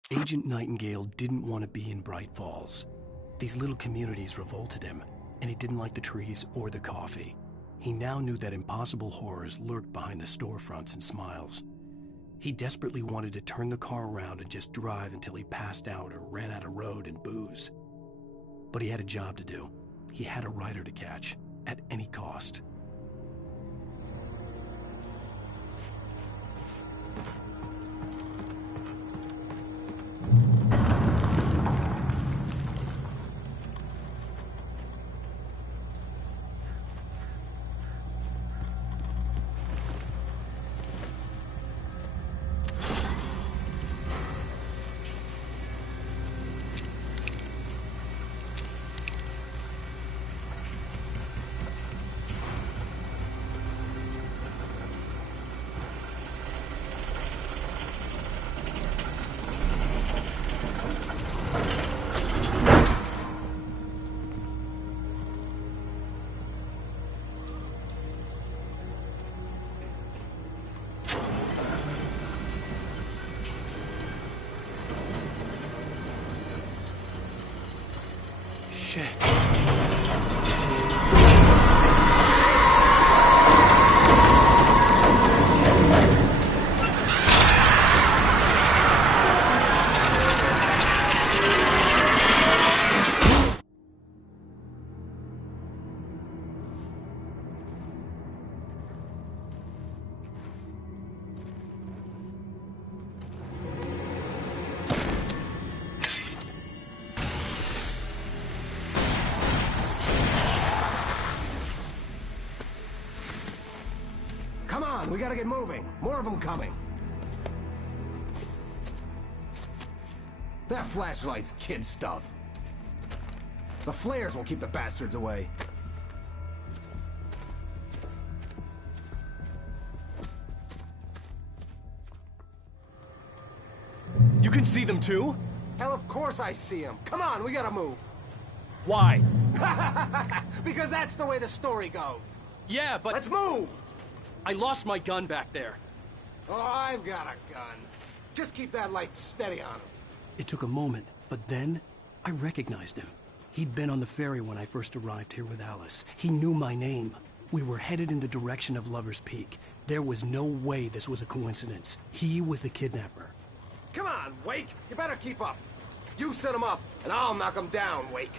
Agent Nightingale didn't want to be in Bright Falls. These little communities revolted him, and he didn't like the trees or the coffee. He now knew that impossible horrors lurked behind the storefronts and smiles. He desperately wanted to turn the car around and just drive until he passed out or ran out of road and booze. But he had a job to do. He had a rider to catch, at any cost. Come on, we gotta get moving. More of them coming. That flashlight's kid stuff. The flares will keep the bastards away. You can see them too? Hell, of course I see them. Come on, we gotta move. Why? Because that's the way the story goes. Yeah, but... Let's move! I lost my gun back there. Oh, I've got a gun. Just keep that light steady on him. It took a moment, but then I recognized him. He'd been on the ferry when I first arrived here with Alice. He knew my name. We were headed in the direction of Lover's Peak. There was no way this was a coincidence. He was the kidnapper. Come on, Wake! You better keep up. You set him up, and I'll knock him down, Wake.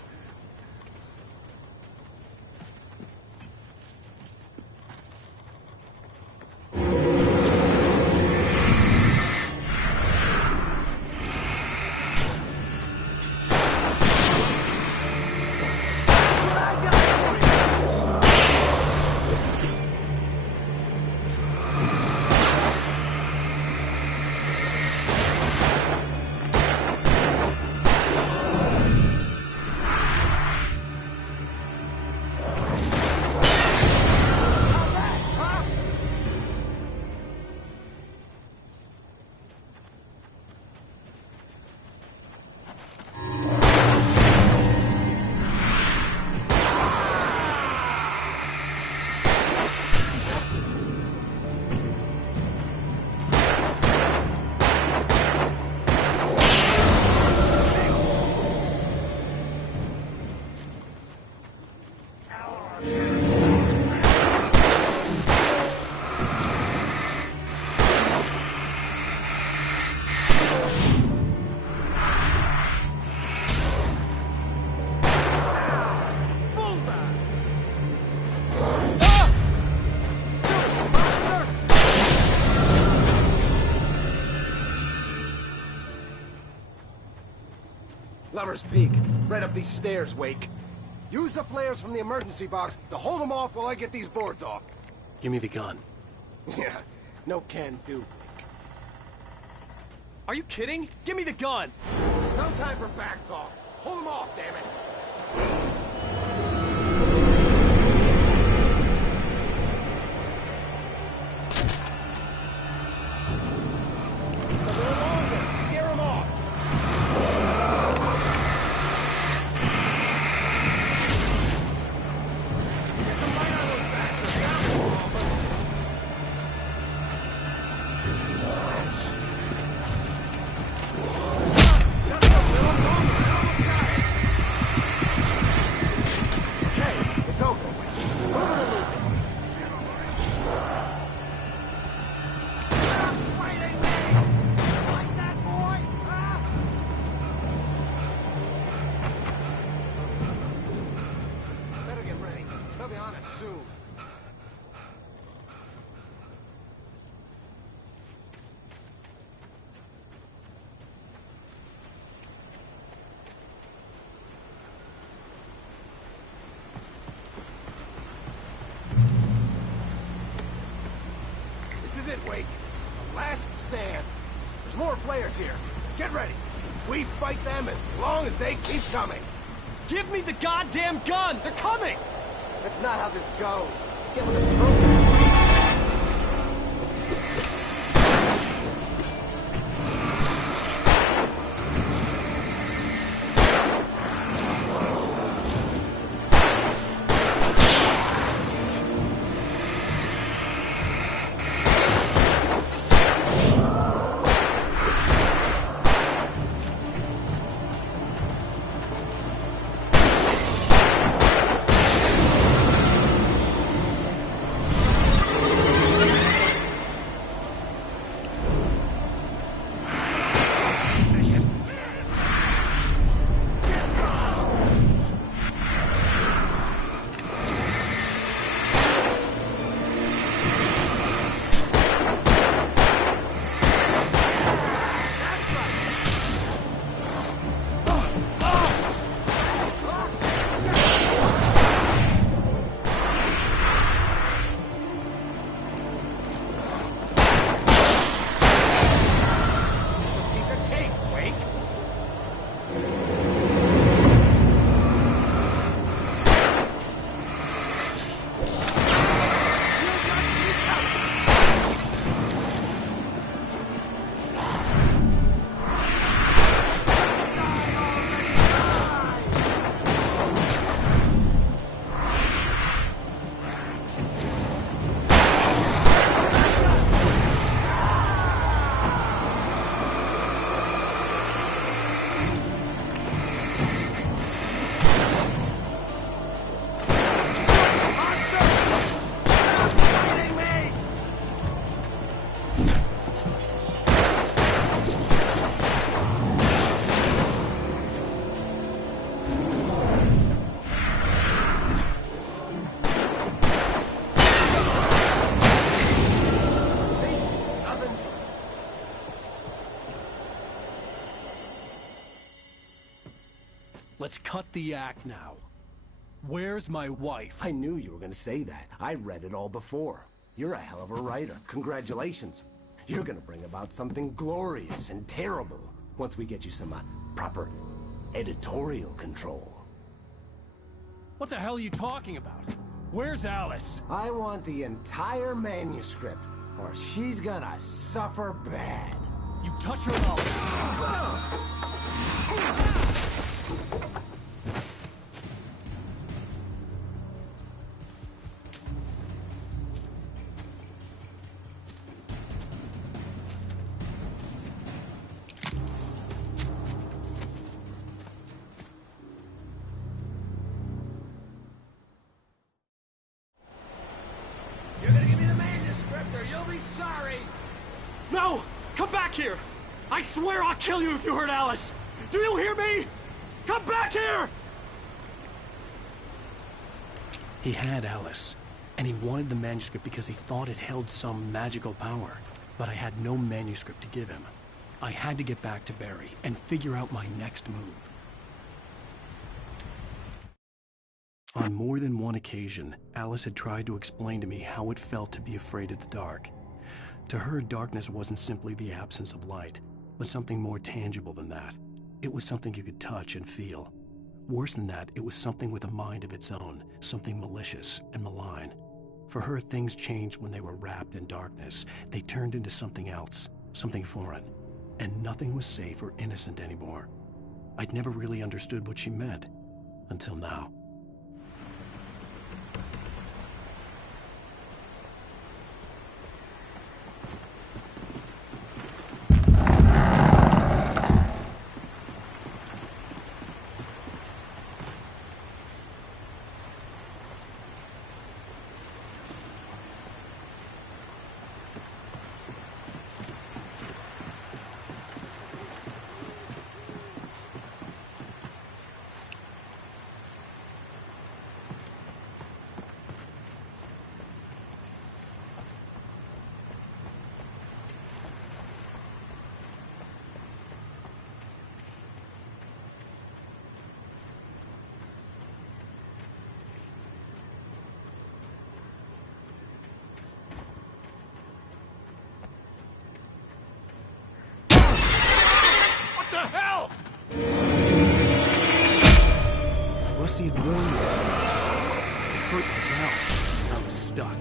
Lover's Peak. Right up these stairs, Wake. Use the flares from the emergency box to hold them off while I get these boards off. Give me the gun. Yeah, no can do. Are you kidding? Give me the gun! No time for back talk. Hold them off, damn it. Scare them off. understand. There's more flares here. Get ready. We fight them as long as they keep coming. Give me the goddamn gun! They're coming! That's not how this goes. Get with the program. Let's cut the act now. Where's my wife? I knew you were gonna say that. I read it all before. You're a hell of a writer. Congratulations. You're gonna bring about something glorious and terrible once we get you some proper editorial control. What the hell are you talking about? Where's Alice? I want the entire manuscript, or she's gonna suffer bad. You touch her up. You're gonna give me the manuscript, or you'll be sorry. No! Come back here! I swear I'll kill you if you hurt Alice! Do you hear me? Come back here! He had Alice, and he wanted the manuscript because he thought it held some magical power. But I had no manuscript to give him. I had to get back to Barry and figure out my next move. On more than one occasion, Alice had tried to explain to me how it felt to be afraid of the dark. To her, darkness wasn't simply the absence of light, but something more tangible than that. It was something you could touch and feel. Worse than that, it was something with a mind of its own, something malicious and malign. For her, things changed when they were wrapped in darkness. They turned into something else, something foreign, and nothing was safe or innocent anymore. I'd never really understood what she meant, until now. Rusty had warned me about these times. It hurt like hell. I was stuck.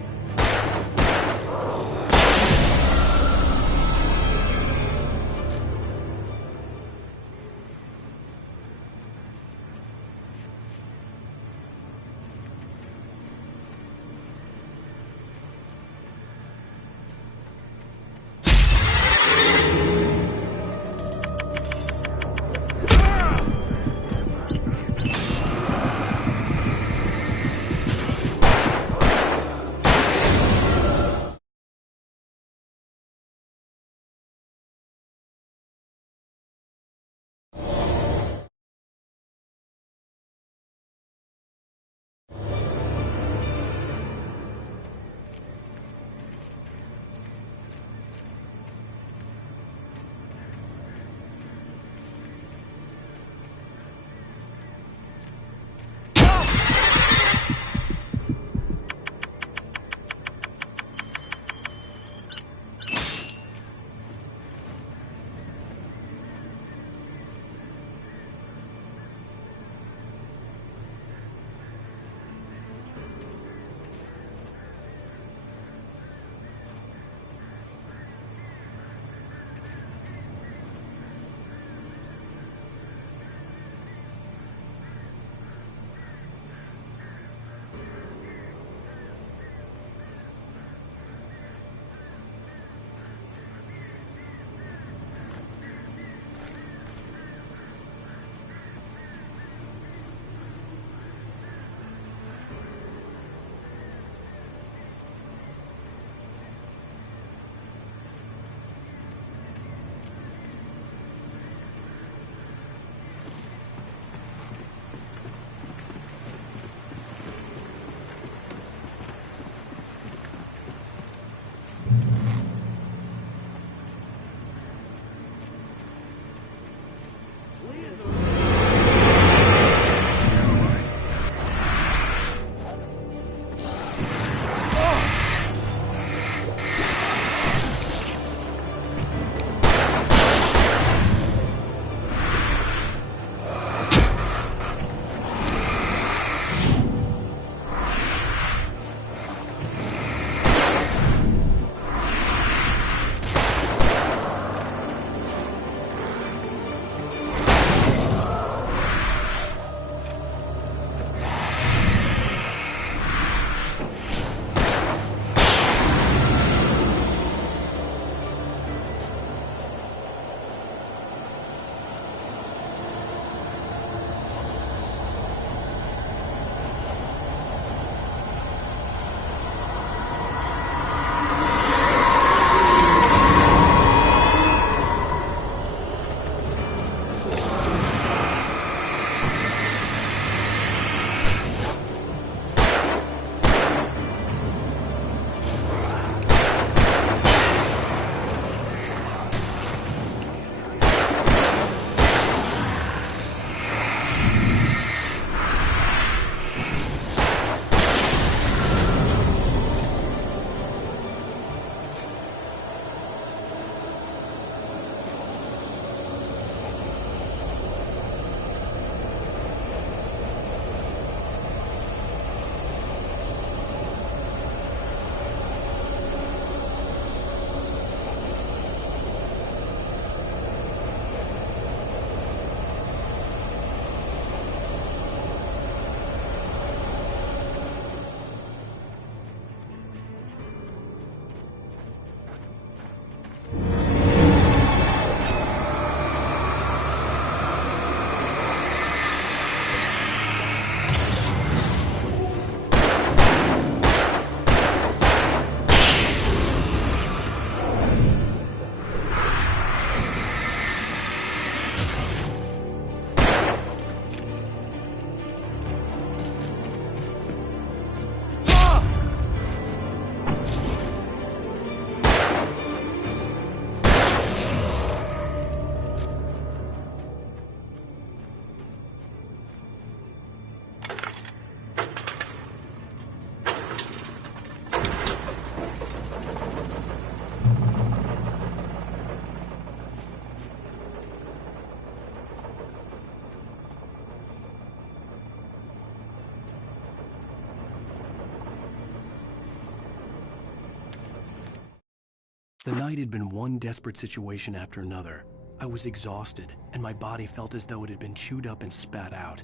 The night had been one desperate situation after another. I was exhausted, and my body felt as though it had been chewed up and spat out.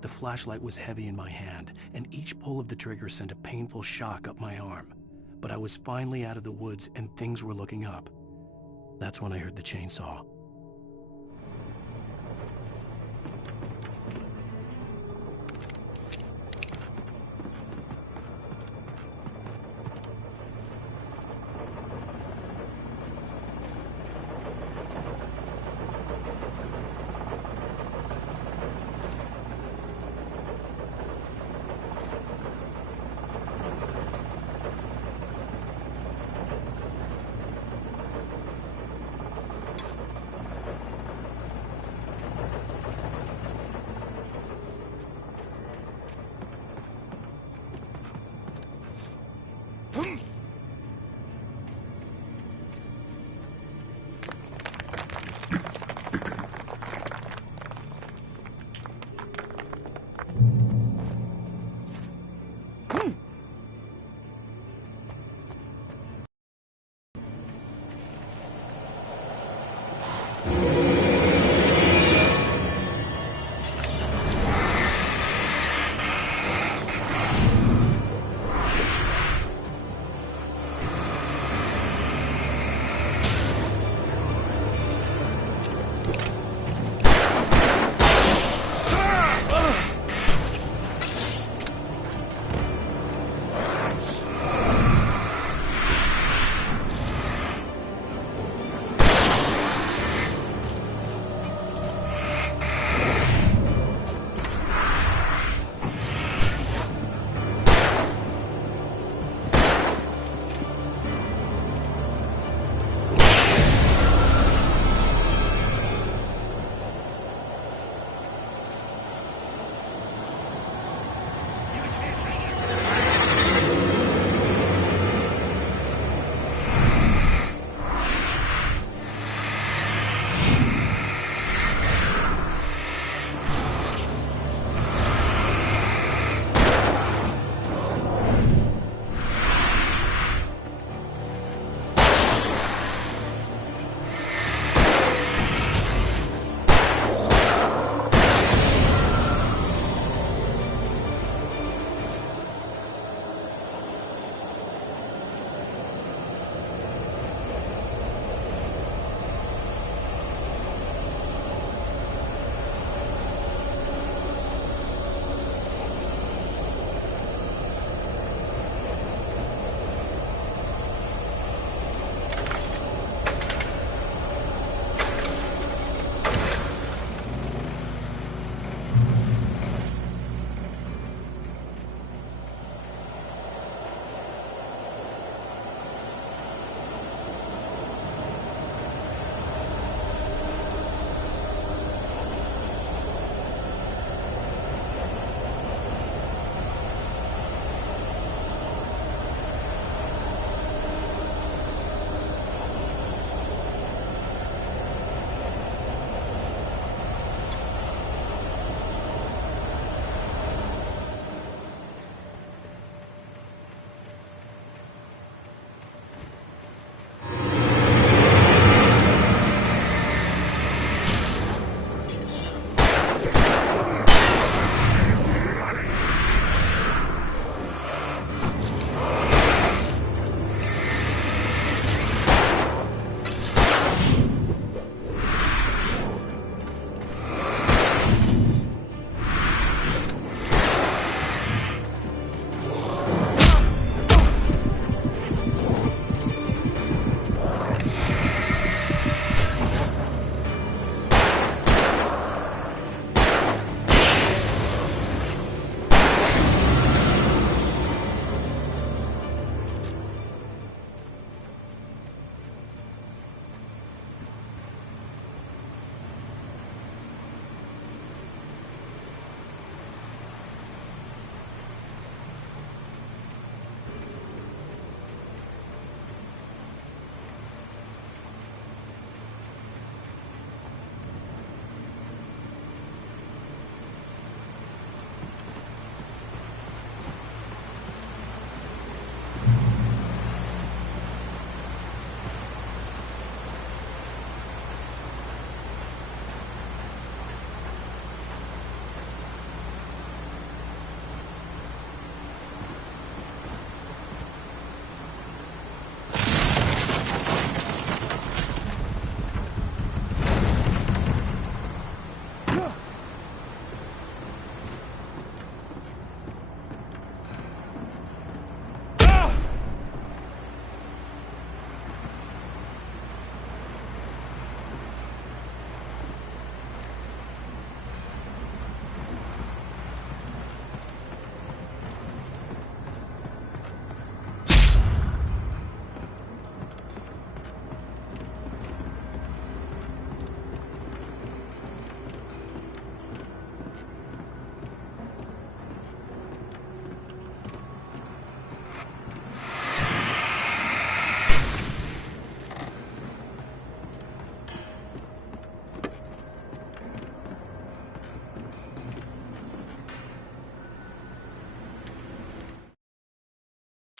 The flashlight was heavy in my hand, and each pull of the trigger sent a painful shock up my arm. But I was finally out of the woods, and things were looking up. That's when I heard the chainsaw.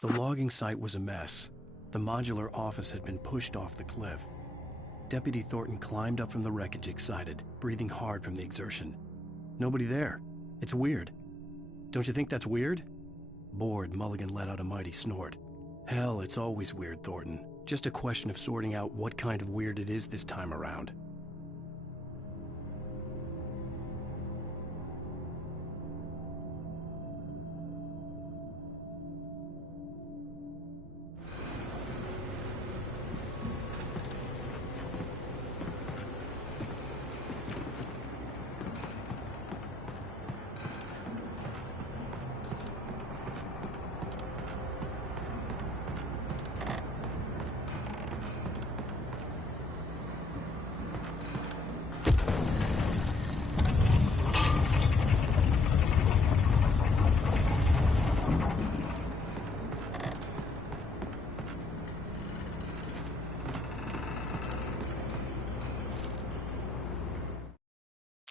The logging site was a mess. The modular office had been pushed off the cliff. Deputy Thornton climbed up from the wreckage excited, breathing hard from the exertion. Nobody there. It's weird. Don't you think that's weird? Bored, Mulligan let out a mighty snort. Hell, it's always weird, Thornton. Just a question of sorting out what kind of weird it is this time around.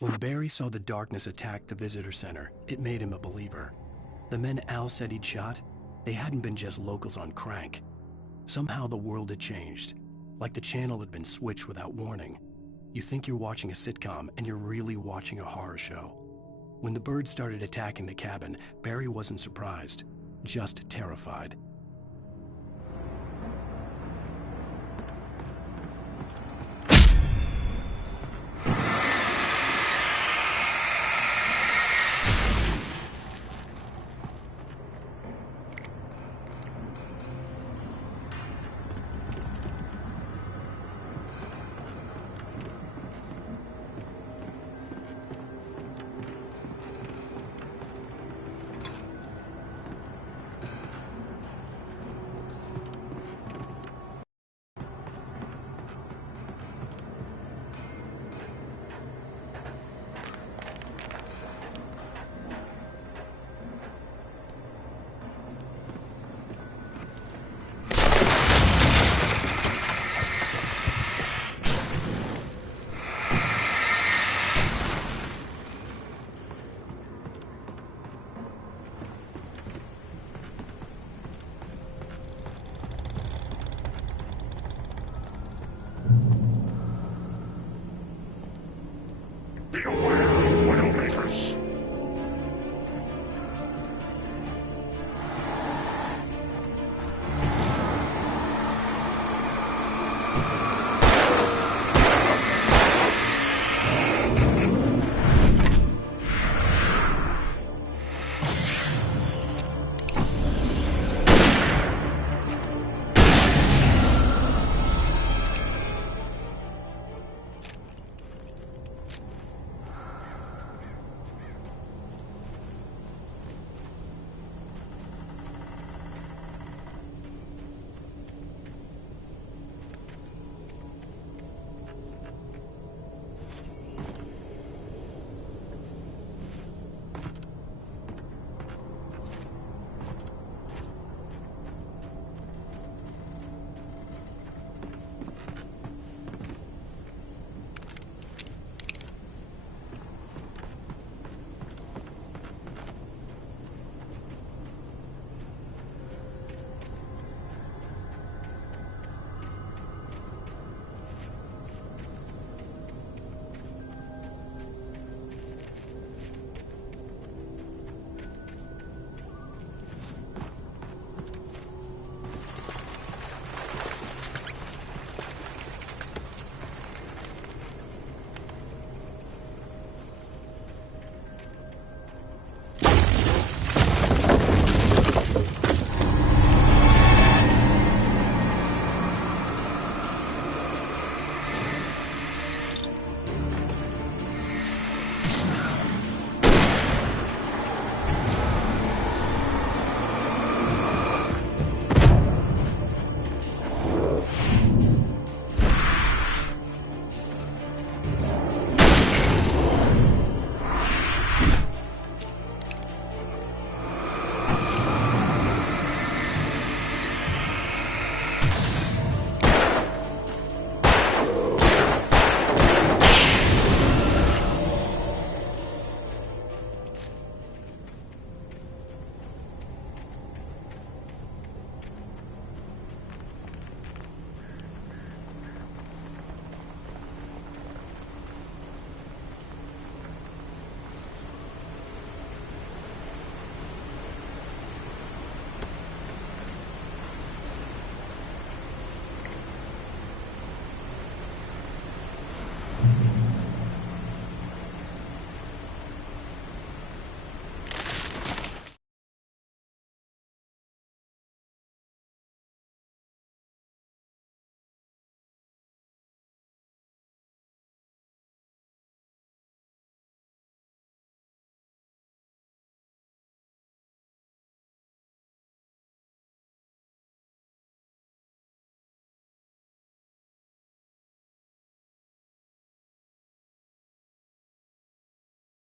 When Barry saw the darkness attack the visitor center, it made him a believer. The men Al said he'd shot, they hadn't been just locals on crank. Somehow the world had changed, like the channel had been switched without warning. You think you're watching a sitcom, and you're really watching a horror show. When the birds started attacking the cabin, Barry wasn't surprised, just terrified.